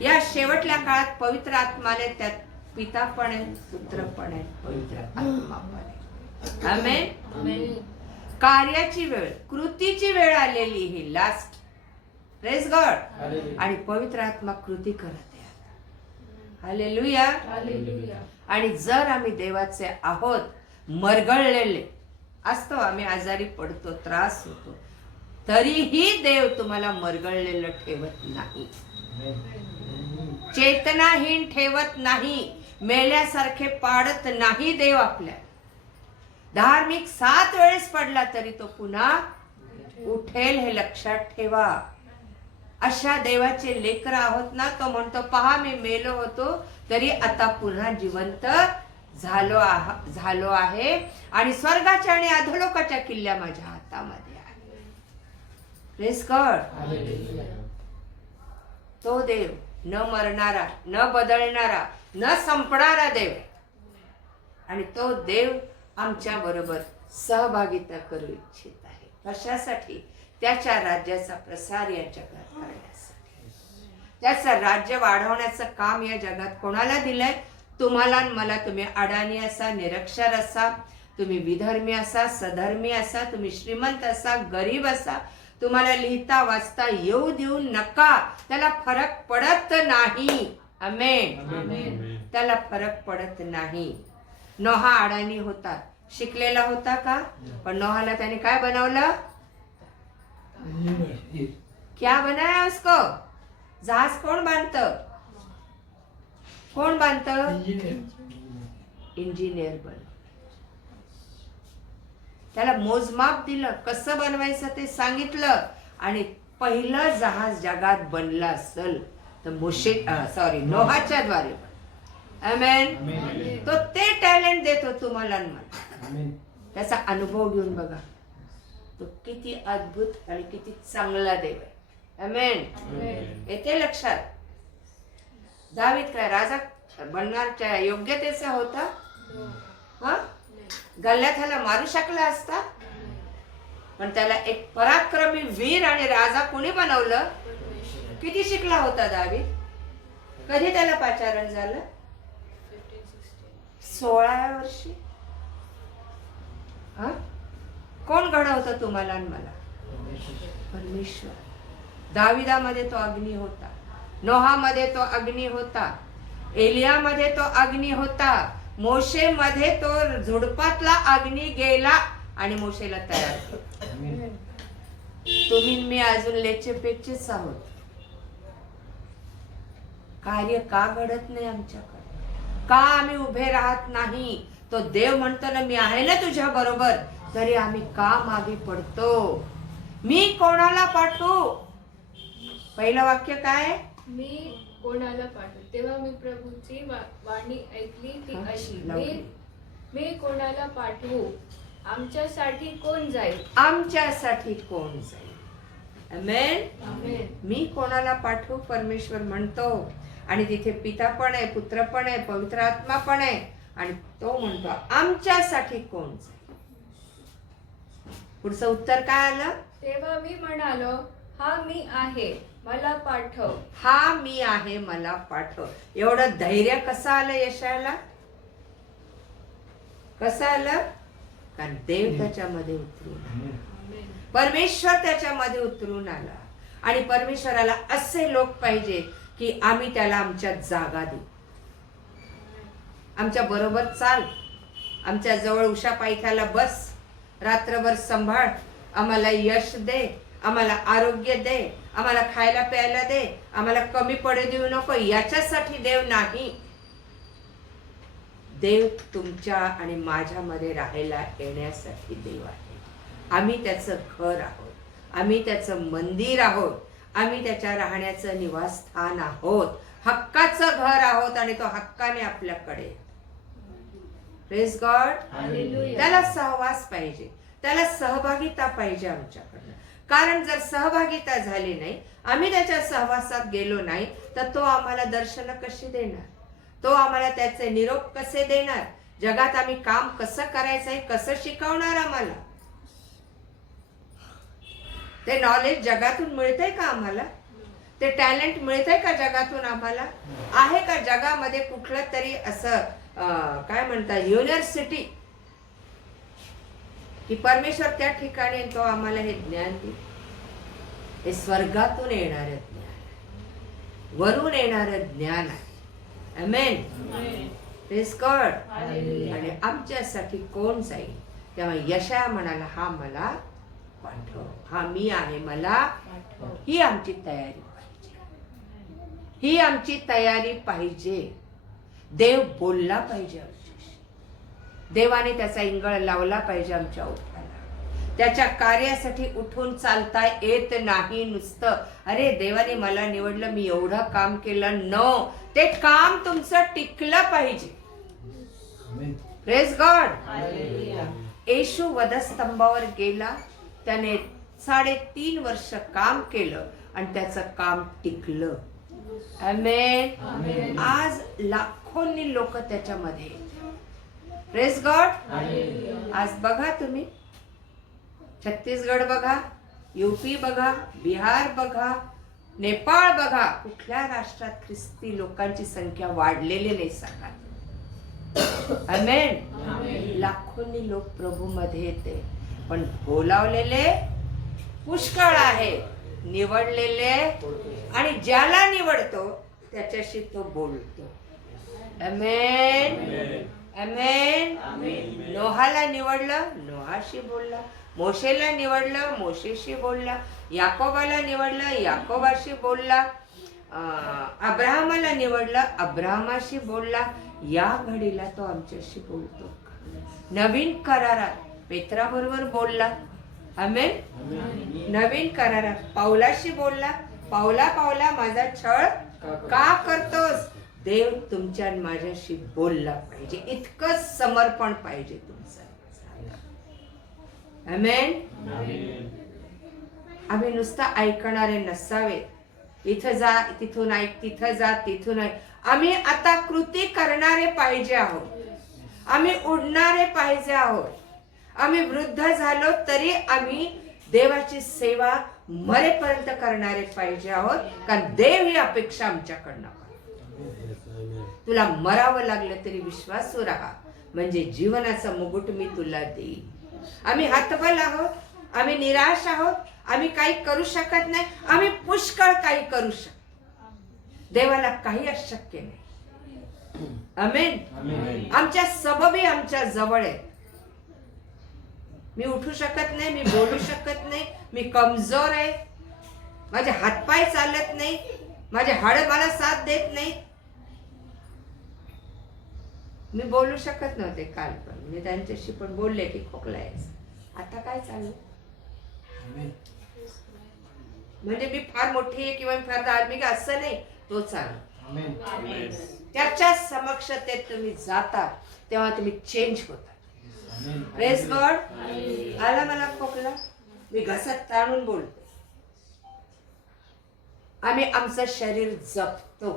या शेवटल्या काळात पवित्र आत्माने त्यात पिता पण आहे, पुत्र पण आहे, पवित्र आत्मा पण आहे. आमेन. कार्याची वेळ, कृतीची वेळ आलेली ही लास्ट. Praise God. आणि पवित्र आत्मा कृती करत आहे. हालेलुया. आणि जर आम्ही देवाचे आहोत, मरगळलेले असतो, आम्ही आजारी पडतो, त्रास होतो, तरीही देव तुम्हाला मरगळलेलं ठेवत नाही, चेतनाहीन ठेवत नाही, मेल्यासारखे पाडत नाही देव आपल्या. धार्मिक 7 वेळेस पडला तरी तो पुन्हा उठेल, हे लक्षात ठेवा. अशा देवाचे लेकर आहोत ना. तो म्हणतो, पहा मी मेलो होतो तरी आता पुन्हा जिवंत झालो आहे आणि स्वर्गाच्या आणि अधोलोकाच्या किल्ल्या माझ्या हातामध्ये आहे. Praise God. तो देव न मरणारा, न बदलणारा, न संपणारा देव, आणि तो देव आमच्या बरोबर सहभागिता करू इच्छित आहे. कशासाठी? त्याच्या राज्याचा प्रसार या जगात करण्यासाठी. त्याचं राज्य वाढवण्याचं काम या जगात कोणाला दिलंय? तुम्हाला आणि मला. तुम्ही अडाणी असा, निरक्षर असा, तुम्ही विधर्मी असा, सधर्मी असा, तुम्ही श्रीमंत असा, गरीब असा, तुम्हाला लिहिता वाचता येऊ देऊ नका. त्याला फरक पडत नाही. आमेन. त्याला फरक पडत नाही. नोहा अडाणी होता, शिकलेला होता का? पण नोहाला त्याने काय बनवलं? क्या बनाया उसको? जहाज कोण बांधतं? कोण बांधतं? इंजिनियर बन. त्याला मोजमाप दिलं, कसं बनवायचं ते सांगितलं, आणि पहिलं जहाज जगात बनलं असेल तर नोहाच्या द्वारे. आमेन. तो ते टॅलेंट देतो तुम्हाला आणि मला. त्याचा अनुभव घेऊन बघा, तो किती अद्भुत आणि किती चांगला देव आहे. आमेन. येते लक्षात? दावीद काय राजा बनण्याच्या योग्यतेचा होता? हो. हा? नाही. गल्ल्यात ह्याला मारू शकला असता, पण त्याला एक पराक्रमी वीर आणि राजा कोणी बनवलं? परमेश्वर. किती शिकला होता दावीद? कधी त्याला पाचारण झालं? 15-16. 16व्या वर्षी. हा? कोण घडवतं तुम्हाला आणि मला? परमेश्वर. दाविदामध्ये तो अग्नी होता, नोहामध्ये तो अग्नी होता, एलियामध्ये तो अग्नी होता, मोशेमध्ये तो झुडपातला अग्नी गेला आणि मोशेला तयार केलं. तुम्ही आणि मी अजून लेचे पेचेच आहोत. कार्य का घडत नाही आमच्याकडे? का आम्ही उभे राहत नाही? तो देव म्हणतो ना, मी आहे ना तुझ्या बरोबर, तरी आम्ही का मागे पडतो? मी कोणाला पाठवू? पहिलं वाक्य काय? मी कोणाला पाठवू? तेव्हा मी प्रभूची वाणी ऐकली ती हा, अशी, लावली. मी कोणाला पाठवू? आमच्यासाठी कोण जाईल? आमच्यासाठी कोण जाईल? आमेन. आमेन. मी कोणाला पाठवू? परमेश्वर म्हणतो. आणि तिथे पिता पण आहे, पुत्र पण आहे, पवित्र आत्मा पण आहे, आणि तो म्हणतो आमच्यासाठी कोण जाईल? पुढचं उत्तर काय आलं? तेव्हा मी म्हणालो, हा मी आहे, मला पाठव. हा मी आहे, मला पाठव. एवढं धैर्य कसं आलं यशाला? कसं आलं? कारण देव त्याच्यामध्ये उतरून आला. आमेन. परमेश्वर त्याच्यामध्ये उतरून आला. आणि परमेश्वराला असे लोक पाहिजे की आम्ही त्याला आमच्या जागा देऊ, आमच्या बरोबर चाल, आमच्या जवळ उषा पायथ्याला बस, रात्रभर सांभाळ, आम्हाला यश दे, आम्हाला आरोग्य दे, आम्हाला खायला प्यायला दे, आम्हाला कमी पडू देऊ नको. याच्यासाठी देव नाही. देव तुमच्या आणि माझ्यामध्ये राहायला येण्यासाठी देव आहे. आम्ही त्याचं घर आहोत, आम्ही त्याचं मंदिर आहोत, आम्ही त्याच्या राहण्याचं निवासस्थान आहोत, हक्काचं घर आहोत, आणि तो हक्काने आपल्याकडे. Praise God. हालेलुया. त्याला सहवास पाहिजे, त्याला सहभागिता पाहिजे आमच्याकडनं. कारण जर सहभागिता झाली नाही, आम्ही त्याच्या सहवासात गेलो नाही, तर तो आम्हाला दर्शन कशी देणार? तो आम्हाला त्याचे निरोप कसे देणार? जगात आम्ही काम कसं करायचंय, कसं शिकवणार आम्हाला? ते नॉलेज जगातून मिळतंय का आम्हाला? ते टॅलेंट मिळतंय का जगातून आम्हाला? आहे का जगामध्ये कुठलं तरी असं काय म्हणतात युनिव्हर्सिटी की परमेश्वर त्या ठिकाणी तो आम्हाला हे ज्ञान देईल? हे स्वर्गातून येणारं ज्ञान आहे, वरून येणारं ज्ञान आहे. आमेन. Praise God. आणि आमच्यासाठी कोण जाईल? तेव्हा यशया म्हणाला, हा मला पाठव, हा मी आहे, मला पाठव. ही आमची तयारी पाहिजे, ही आमची तयारी पाहिजे. देव बोलला पाहिजे आमच्याशी, देवाने त्याचा इंगळ लावला पाहिजे आमच्या ओठाला. त्याच्या कार्यासाठी उठून चालता येत नाही नुसतं. अरे देवाने मला निवडलं, मी एवढं काम केलं. नो, ते काम तुमचं टिकलं पाहिजे. Praise God. येशू वधस्तंभावर गेला, त्याने 3.5 वर्ष काम केलं आणि त्याचं काम टिकलं. आमेन. आज लाखोंनी लोक त्याच्यामध्ये. Praise God. आज बघा तुम्ही, छत्तीसगड बघा, यूपी बघा, बिहार बघा, नेपाळ बघा, कुठल्या राष्ट्रात ख्रिस्ती लोकांची संख्या वाढलेली नाही सांगा? आमेन. लाखोंनी लोक प्रभू मध्ये येते, पण बोलावलेले पुष्कळ आहे, निवडलेले, आणि ज्याला निवडतो त्याच्याशी तो बोलतो. आमेन. आमेन. नोहाला निवडलं, नोहाशी बोलला. मोशेला निवडलं, मोशेशी बोलला. याकोबाला निवडलं, याकोबाशी बोलला. अब्राहमाला निवडलं, अब्राहमाशी बोलला. या घडीला तो आमच्याशी बोलतो. नवीन करारात पेत्राबरोबर बोलला. आमेन. नवीन करारात पाऊलाशी बोलला. पाऊला पाऊला माझा छळ का करतोस? देव तुमच्या आणि माझ्याशी बोलला पाहिजे, इतकंच समर्पण पाहिजे तुमचं. आमेन. आम्ही नुसतं ऐकणारे नसावे, इथं जा, तिथून ऐक, तिथं जा, तिथून ऐक. आम्ही आता कृती करणारे पाहिजे आहोत. आम्ही उडणारे पाहिजे आहोत. आम्ही वृद्ध झालो तरी आम्ही देवाची सेवा मरेपर्यंत करणारे पाहिजे आहोत, कारण देव ही अपेक्षा आमच्याकडनं करतो. तुला मरावं लागलं तरी विश्वासू राहा, म्हणजे जीवनाचा मुकुट मी तुला देईन. आम्ही हतबल आहोत, आम्ही निराश आहोत, आम्ही काही करू शकत नाही, आम्ही पुष्कळ काही करू शकतो. देवाला काही अशक्य नाही. आमेन. आमच्या सबबी आमच्या जवळ आहे. मी उठू शकत नाही, मी बोलू शकत नाही, मी कमजोर आहे, माझे हातपाय चालत नाही, माझे हाड मला साथ देत नाही. मी बोलू शकत नव्हते काल, पण मी त्यांच्याशी पण बोलले की खोकला यायचं. आता काय चालू, म्हणजे मी फार मोठी आहे किंवा फार धार्मिक असं नाही, तो चालू. त्याच्या समक्षतेत तुम्ही जाता तेव्हा तुम्ही चेंज होता. Praise God. आला मला खोकला, मी घसात ताणून बोलतो. आम्ही आमचं शरीर जपतो,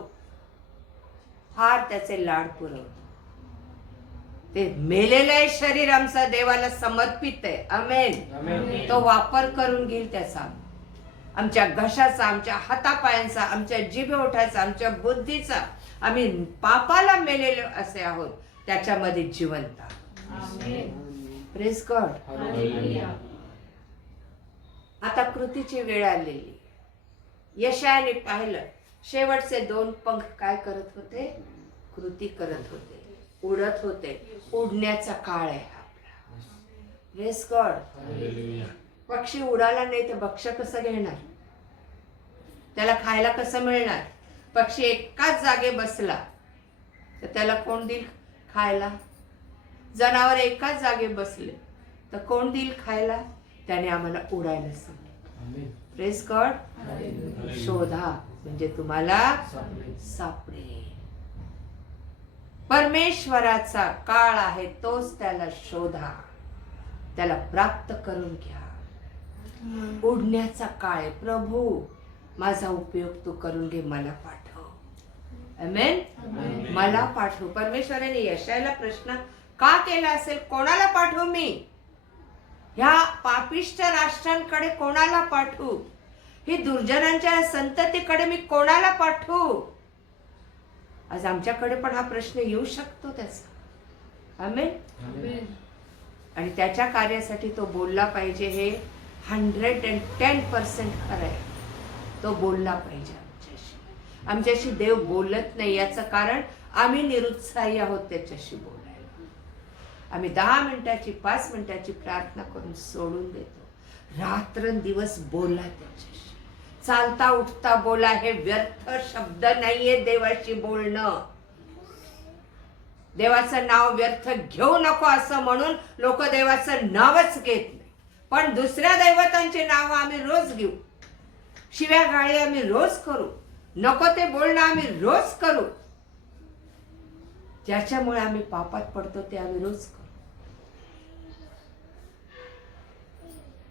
फार त्याचे लाड पुरवतो. ते मेलेलं शरीर आमचं देवाला समर्पित आहे. आमेन. तो वापर करून घेईल त्याचा, आमच्या घशाचा, आमच्या हातापायांचा, आमच्या जिभेओठाचा, आमच्या बुद्धीचा. आम्ही पापाला मेलेलो असे आहोत, त्याच्यामध्ये जिवंत आहोत. Praise God. आता कृतीची वेळ आलेली. यशायाने पाहिलं, शेवटचे 2 पंख काय करत होते? कृती करत होते, उडत होते. उडण्याचा काळ आहे आपला. Praise God. पक्षी उडाला नाही तर भक्ष कसं घेणार? त्याला खायला कसं मिळणार? पक्षी एकाच जागे बसला तर त्याला कोण देईल खायला? जनावर एकाच जागे बसले तर कोण देईल खायला? त्याने आम्हाला उडायला सांगितलं. Praise God. शोधा म्हणजे तुम्हाला सापडेल. परमेश्वराचा काळ आहे, तोच त्याला शोधा, त्याला प्राप्त करून घ्या. उडण्याचा काळ आहे. प्रभू माझा उपयोग तू करून घे, मला पाठव. आमेन. मला पाठव. परमेश्वराने यशायाला प्रश्न का केला असेल? कोणाला पाठवू मी? ह्या पापिष्ट राष्ट्रांकडे कोणाला पाठवू? ही दुर्जनांच्या संततीकडे मी कोणाला पाठवू? आज आमच्याकडे पण हा प्रश्न येऊ शकतो त्याचा. आमेन. आणि त्याच्या कार्यासाठी तो बोलला पाहिजे, हे 110% खरं आहे. तो बोलला पाहिजे आमच्याशी. आमच्याशी देव बोलत नाही, याचं कारण आम्ही निरुत्साही आहोत त्याच्याशी बोलायला. आम्ही 10 मिनिटाची 5 मिनिटाची प्रार्थना करून सोडून देतो. रात्रंदिवस बोला त्याच्याशी. चालता उठता बोला. हे व्यर्थ शब्द नाहीये देवाशी बोलणं. देवाचं नाव व्यर्थ घेऊ नको असं म्हणून लोक देवाचं नावच घेत नाही, पण दुसऱ्या दैवतांचे नाव आम्ही रोज घेऊ. शिव्या गाळी आम्ही रोज करू. नको ते बोलणं आम्ही रोज करू. ज्याच्यामुळे आम्ही पापात पडतो ते आम्ही रोज करू.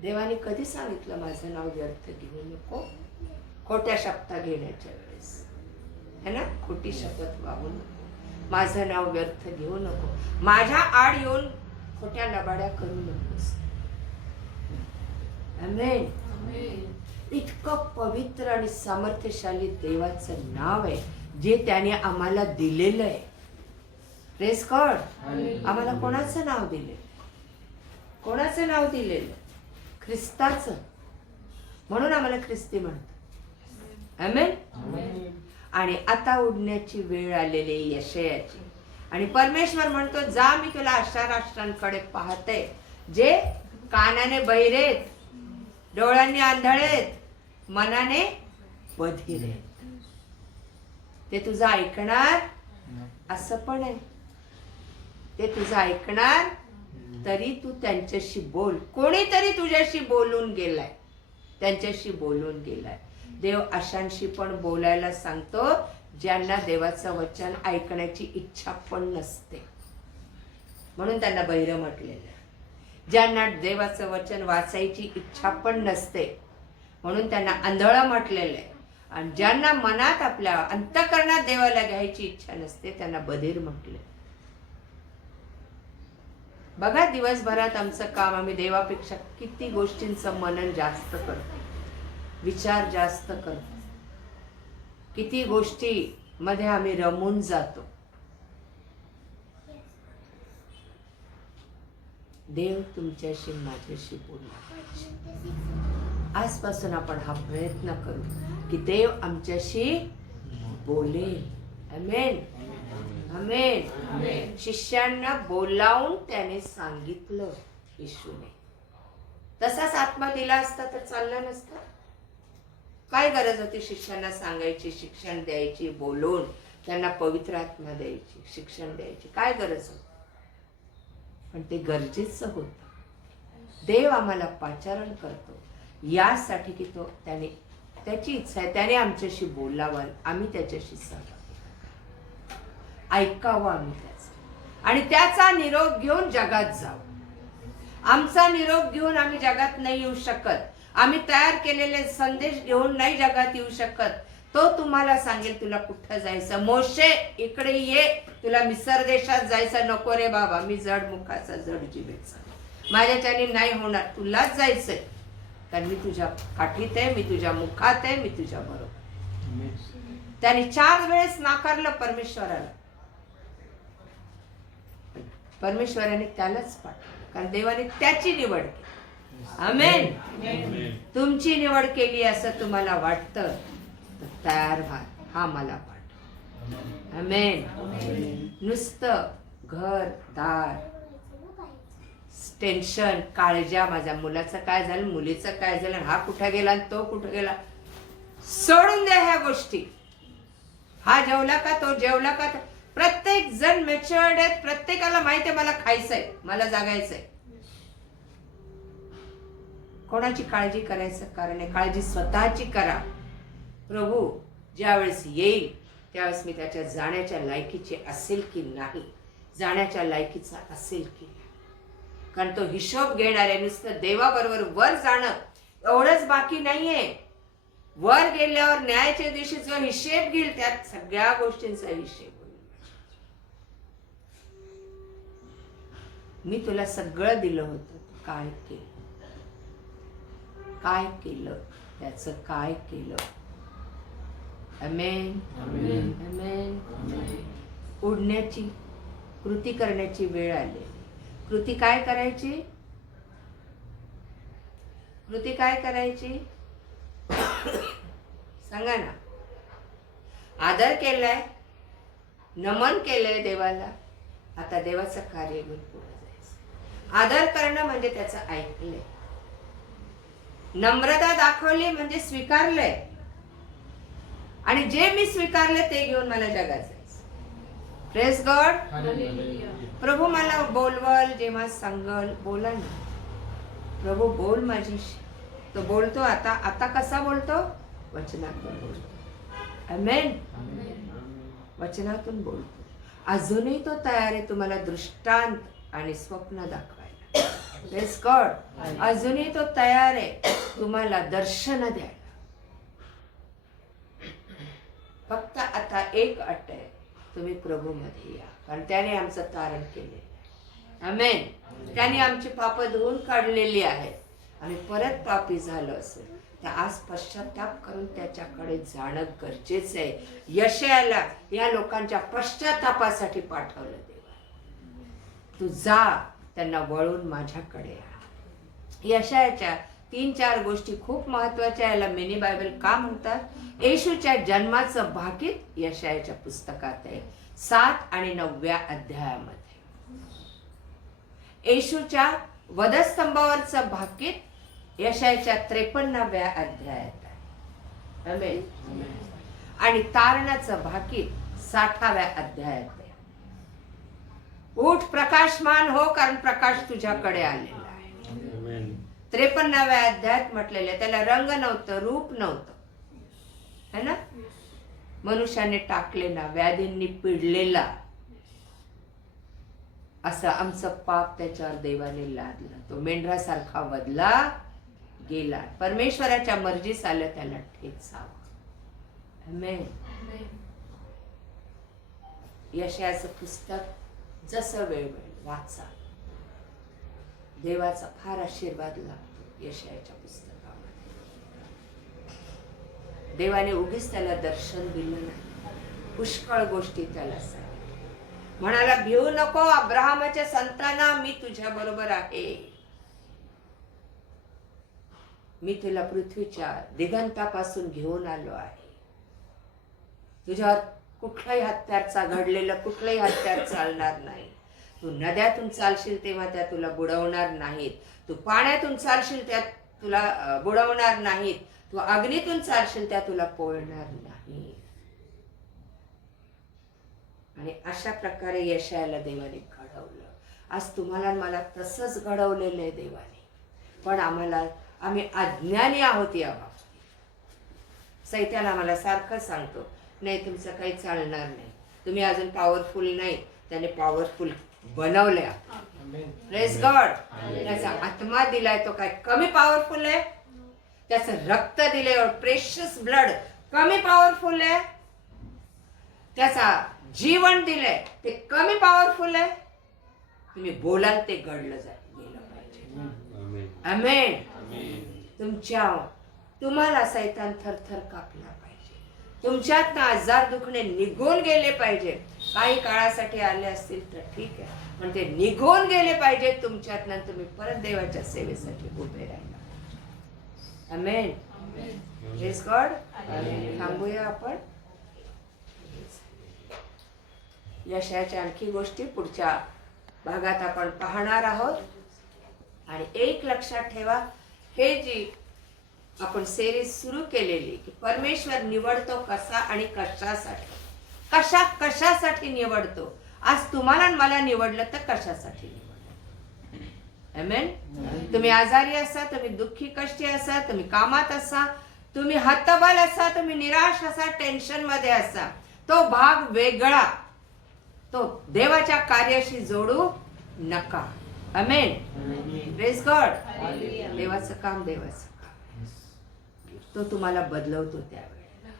देवाने कधी सांगितलं माझं नाव व्यर्थ घेऊ नको? खोट्या शपथा घेण्याच्या वेळेस, है ना? खोटी शपथ वाहू नको, माझं नाव व्यर्थ घेऊ नको, माझ्या आड येऊन खोट्या लबाड्या करू नकोस. आमेन. इतकं पवित्र आणि सामर्थ्यशाली देवाचं नाव आहे जे त्याने आम्हाला दिलेलं आहे. Praise God. आम्हाला कोणाचं नाव दिले? कोणाचं नाव दिलेलं? ख्रिस्ताचं. म्हणून आम्हाला ख्रिस्ती म्हणतात. आमेन. आणि आता उडण्याची वेळ आलेली आहे यशायाची. आणि परमेश्वर म्हणतो, जा मी तुला अशा राष्ट्रांकडे पाहते जे कानाने बहिरेत, डोळ्यांनी आंधळेत, मनाने बधीर आहेत. ते तुझं ऐकणार असं पण आहे. ते तुझं ऐकणार तरी तू त्यांच्याशी बोल. कोणीतरी तुझ्याशी बोलून गेलाय, त्यांच्याशी बोलून गेलाय. देव अशांशी पण बोलायला सांगतो ज्यांना देवाचं वचन ऐकण्याची इच्छा पण नसते, म्हणून त्यांना बहिरं म्हटलेलं. ज्यांना देवाचं वचन वाचायची इच्छा पण नसते म्हणून त्यांना आंधळं म्हटलेलं आहे. आणि ज्यांना मनात आपल्या अंतःकरणात देवाला घ्यायची इच्छा नसते त्यांना बधीर म्हटले. बघा दिवसभरात आमचं काम आम्ही देवापेक्षा किती गोष्टींचं मनन जास्त करतो, विचार जास्त करतो, किती गोष्टी मध्ये आम्ही रमून जातो. देव तुमच्याशी माझ्याशी बोलला पाहिजे. आजपासून आपण हा प्रयत्न करू की देव आमच्याशी बोलेल. आमेन, आमेन. शिष्यांना बोलावून त्याने सांगितलं येशूने. तसाच आत्मा दिला असता तर चाललं नसतं. काय गरज होती शिष्यांना सांगायची, शिक्षण द्यायची, बोलून त्यांना पवित्र आत्मा द्यायची, शिक्षण द्यायची, काय गरज होती? पण ते गरजेचं होतं. देव आम्हाला पाचारण करतो यासाठी की तो त्याने त्याची इच्छा आहे, त्याने आमच्याशी बोलावं, आम्ही त्याच्याशी सहभागी ऐकावं आम्ही त्याचं, आणि त्याचा निरोप घेऊन जगात जाऊ. आमचा निरोप घेऊन आम्ही जगात नाही येऊ शकत. आम्ही तयार केलेले संदेश घेऊन नाही जगात येऊ शकत. तो तुम्हाला सांगेल तुला कुठं जायचं. मोशे इकडे ये, तुला मिसर देशात जायचं. नको रे बाबा, मी जड मुखाचा जड जिभेचा, माझ्याच्याने नाही होणार, तुलाच जायचंय. कारण मी तुझ्या काठीत आहे, मी तुझ्या मुखात आहे, मी तुझ्या बरोबर. त्याने 4 वेळेस नाकारलं परमेश्वराला. परमेश्वराने त्यालाच पाठवलं कारण देवाने त्याची निवड केली. आमेन. तुमची निवड केली असं तुम्हाला वाटतं तर तयार व्हा, हा मला पाठव. आमेन. नुसतं घर दार, टेन्शन, काळज्या, माझ्या मुलाचं काय झालं, मुलीचं काय झालं, हा कुठे गेला आणि तो कुठे गेला, सोडून द्या ह्या गोष्टी. हा जेवला का, तो जेवला का. प्रत्येक जण मॅच्युअर्ड आहेत, प्रत्येकाला माहिती आहे मला खायचंय, मला जागायचंय. कोणाची काळजी करायचं कारण आहे? काळजी स्वतःची करा. प्रभू ज्यावेळेस येईल त्यावेळेस मी त्याच्या जाण्याच्या लायकीचे असेल की नाही, जाण्याच्या लायकीचा असेल की नाही. कारण तो हिशोब घेणार आहे. नुसतं देवाबरोबर वर जाणं एवढंच बाकी नाहीये. वर गेल्यावर न्यायाच्या दिवशी जो हिशेब घेईल त्यात सगळ्या गोष्टींचा हिशेब होईल. मी तुला सगळं दिलं होतं, काय केलं, काय केलं, त्याचं काय केलं. आमेन, आमेन, आमेन. उडण्याची, कृती करण्याची वेळ आली. कृती काय करायची? कृती काय करायची सांगा ना. आदर केलाय, नमन केलंय देवाला, आता देवाचं कार्य घेऊन पुढे जायचं. आदर करणं म्हणजे त्याचं ऐकलंय, नम्रता दाखवली म्हणजे स्वीकारलंय, आणि जे मी स्वीकारले ते घेऊन मला जगात जायचं. Praise God. प्रभू मला बोलवल, जेव्हा सांगल बोला ना. प्रभू बोल माझ्याशी. तो बोलतो. आता कसा बोलतो? वचनातून बोलतो. आमेन. वचनातून बोलतो. अजूनही तो तयार आहे तुम्हाला दृष्टांत आणि स्वप्न दाखवायला. Praise God. अजूनही तो तयार आहे तुम्हाला दर्शन द्यायला. फक्त आता एक अट आहे, तुम्ही प्रभू मध्ये या, कारण त्याने आमचं तारण केले. आमेन. त्याने आमची पाप धुवून काढलेली आहेत. आणि परत पापी झालं असेल तर आज पश्चाताप करून त्याच्याकडे जाणं गरजेचं आहे. यशायाला या लोकांच्या पश्चातापासाठी पाठवलं देवा. तू जा, त्यांना वळून माझ्याकडे या. यशायाच्या 3-4 गोष्टी खूप महत्वाच्या. याला मिनी बायबल का म्हणतात? येशूच्या जन्माचं भाकीत यशायाच्या पुस्तकात आहे 7 आणि 9व्या अध्यायामध्ये. येशूच्या वधस्तंभावरचं भाकीत यशायाच्या 53व्या अध्यायात आहे. आमेन. आणि तारणाचं भाकीत 60व्या अध्यायात आहे. उठ प्रकाशमान हो, कारण प्रकाश तुझ्याकडे आलेला आहे. 53व्या अध्यायात म्हटलेलं. त्याला रंग नव्हतं, रूप नव्हतं, है ना. मनुष्याने टाकलेला, व्याधींनी पिडलेला, असं आमचं पाप त्याच्यावर देवाने लादलं. तो मेंढरासारखा वधला गेला. परमेश्वराच्या मर्जीस आलं त्याला ठेचावं. आमेन. यशायाचं पुस्तक जसं वेळ मिळेल वाचा. देवाचा फार आशीर्वाद लागतो यशायाच्या पुस्तकामध्ये. देवाने उगीच त्याला दर्शन दिलं नाही, पुष्कळ गोष्टी त्याला सांगितल्या. म्हणाला भिवू नको अब्राहमाच्या संताना, मी तुझ्या बरोबर आहे. मी तुला पृथ्वीच्या दिगंतापासून घेऊन आलो आहे. तुझ्यावर कुठलाही हत्यार घडलेलं कुठलंही हत्यार चालणार नाही. तू नद्यातून चालशील तेव्हा त्या तुला बुडवणार नाहीत. तू पाण्यातून चालशील त्या तुला बुडवणार नाहीत. तू अग्नीतून चालशील त्या तुला पोळणार नाही. आणि अशा प्रकारे यशायाला देवाने घडवलं. आज तुम्हाला मला तसंच घडवलेलं आहे देवाने. पण आम्ही अज्ञानी आहोत या बाबतीत. सैतान आम्हाला सारखं सांगतो नाही तुमचं काही चालणार नाही, तुम्ही अजून पॉवरफुल नाही. त्याने पॉवरफुल बनवलंय. Praise God. त्याचा आत्मा दिलाय तो काय कमी पॉवरफुल आहे? त्याचं रक्त दिलंय प्रेशियस ब्लड कमी पॉवरफुल आहे? त्याचा जीवन दिलंय ते कमी पॉवरफुल आहे? तुम्ही बोलाल ते घडलं गेलं पाहिजे. आमेन. तुम्हाला सैतान थरथर कापला पाहिजे. तुमच्यात आजार दुखणे निघून गेले पाहिजे. काही काळासाठी आले असतील तर ठीक आहे, पण ते निघून गेले पाहिजे तुमच्यात. नंतर तुम्ही परत देवाच्या सेवेसाठी उभे राहिला. आमेन. Praise God. थांबूया आपण. यशाच्या आणखी गोष्टी पुढच्या भागात आपण पाहणार आहोत. आणि एक लक्षात ठेवा, हे जी आपण सिरीज सुरू केलेली की परमेश्वर निवडतो कसा आणि कशासाठी, कशासाठी निवडतो. आज तुम्हाला मला निवडलं तर कशासाठी निवडलं? आमेन. तुम्ही आजारी असा, तुम्ही दुःखी कष्टी असा, तुम्ही कामात असा, तुम्ही हतबल असा, तुम्ही निराश असा, टेन्शन मध्ये असा, तो भाग वेगळा. तो देवाच्या कार्याशी जोडू नका. आमेन. Praise God. देवाचं काम देवाचं काम. तो तुम्हाला बदलवतो त्यावेळेला.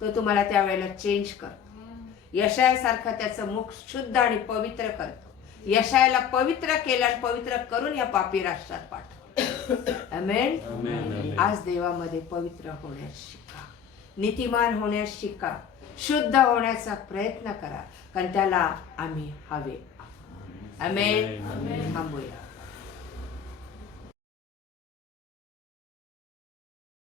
तो तुम्हाला त्यावेळेला चेंज करतो. यशायासारखा त्याचं मुख शुद्ध आणि पवित्र करतो. यशायाला पवित्र केलं आणि पवित्र करून या पापी राष्ट्रात पाठवतो. आमेन. आज देवामध्ये पवित्र होण्यास शिका, नीतिमान होण्यास शिका, शुद्ध होण्याचा प्रयत्न करा, कारण त्याला आम्ही हवे. आमेन. थांबूया.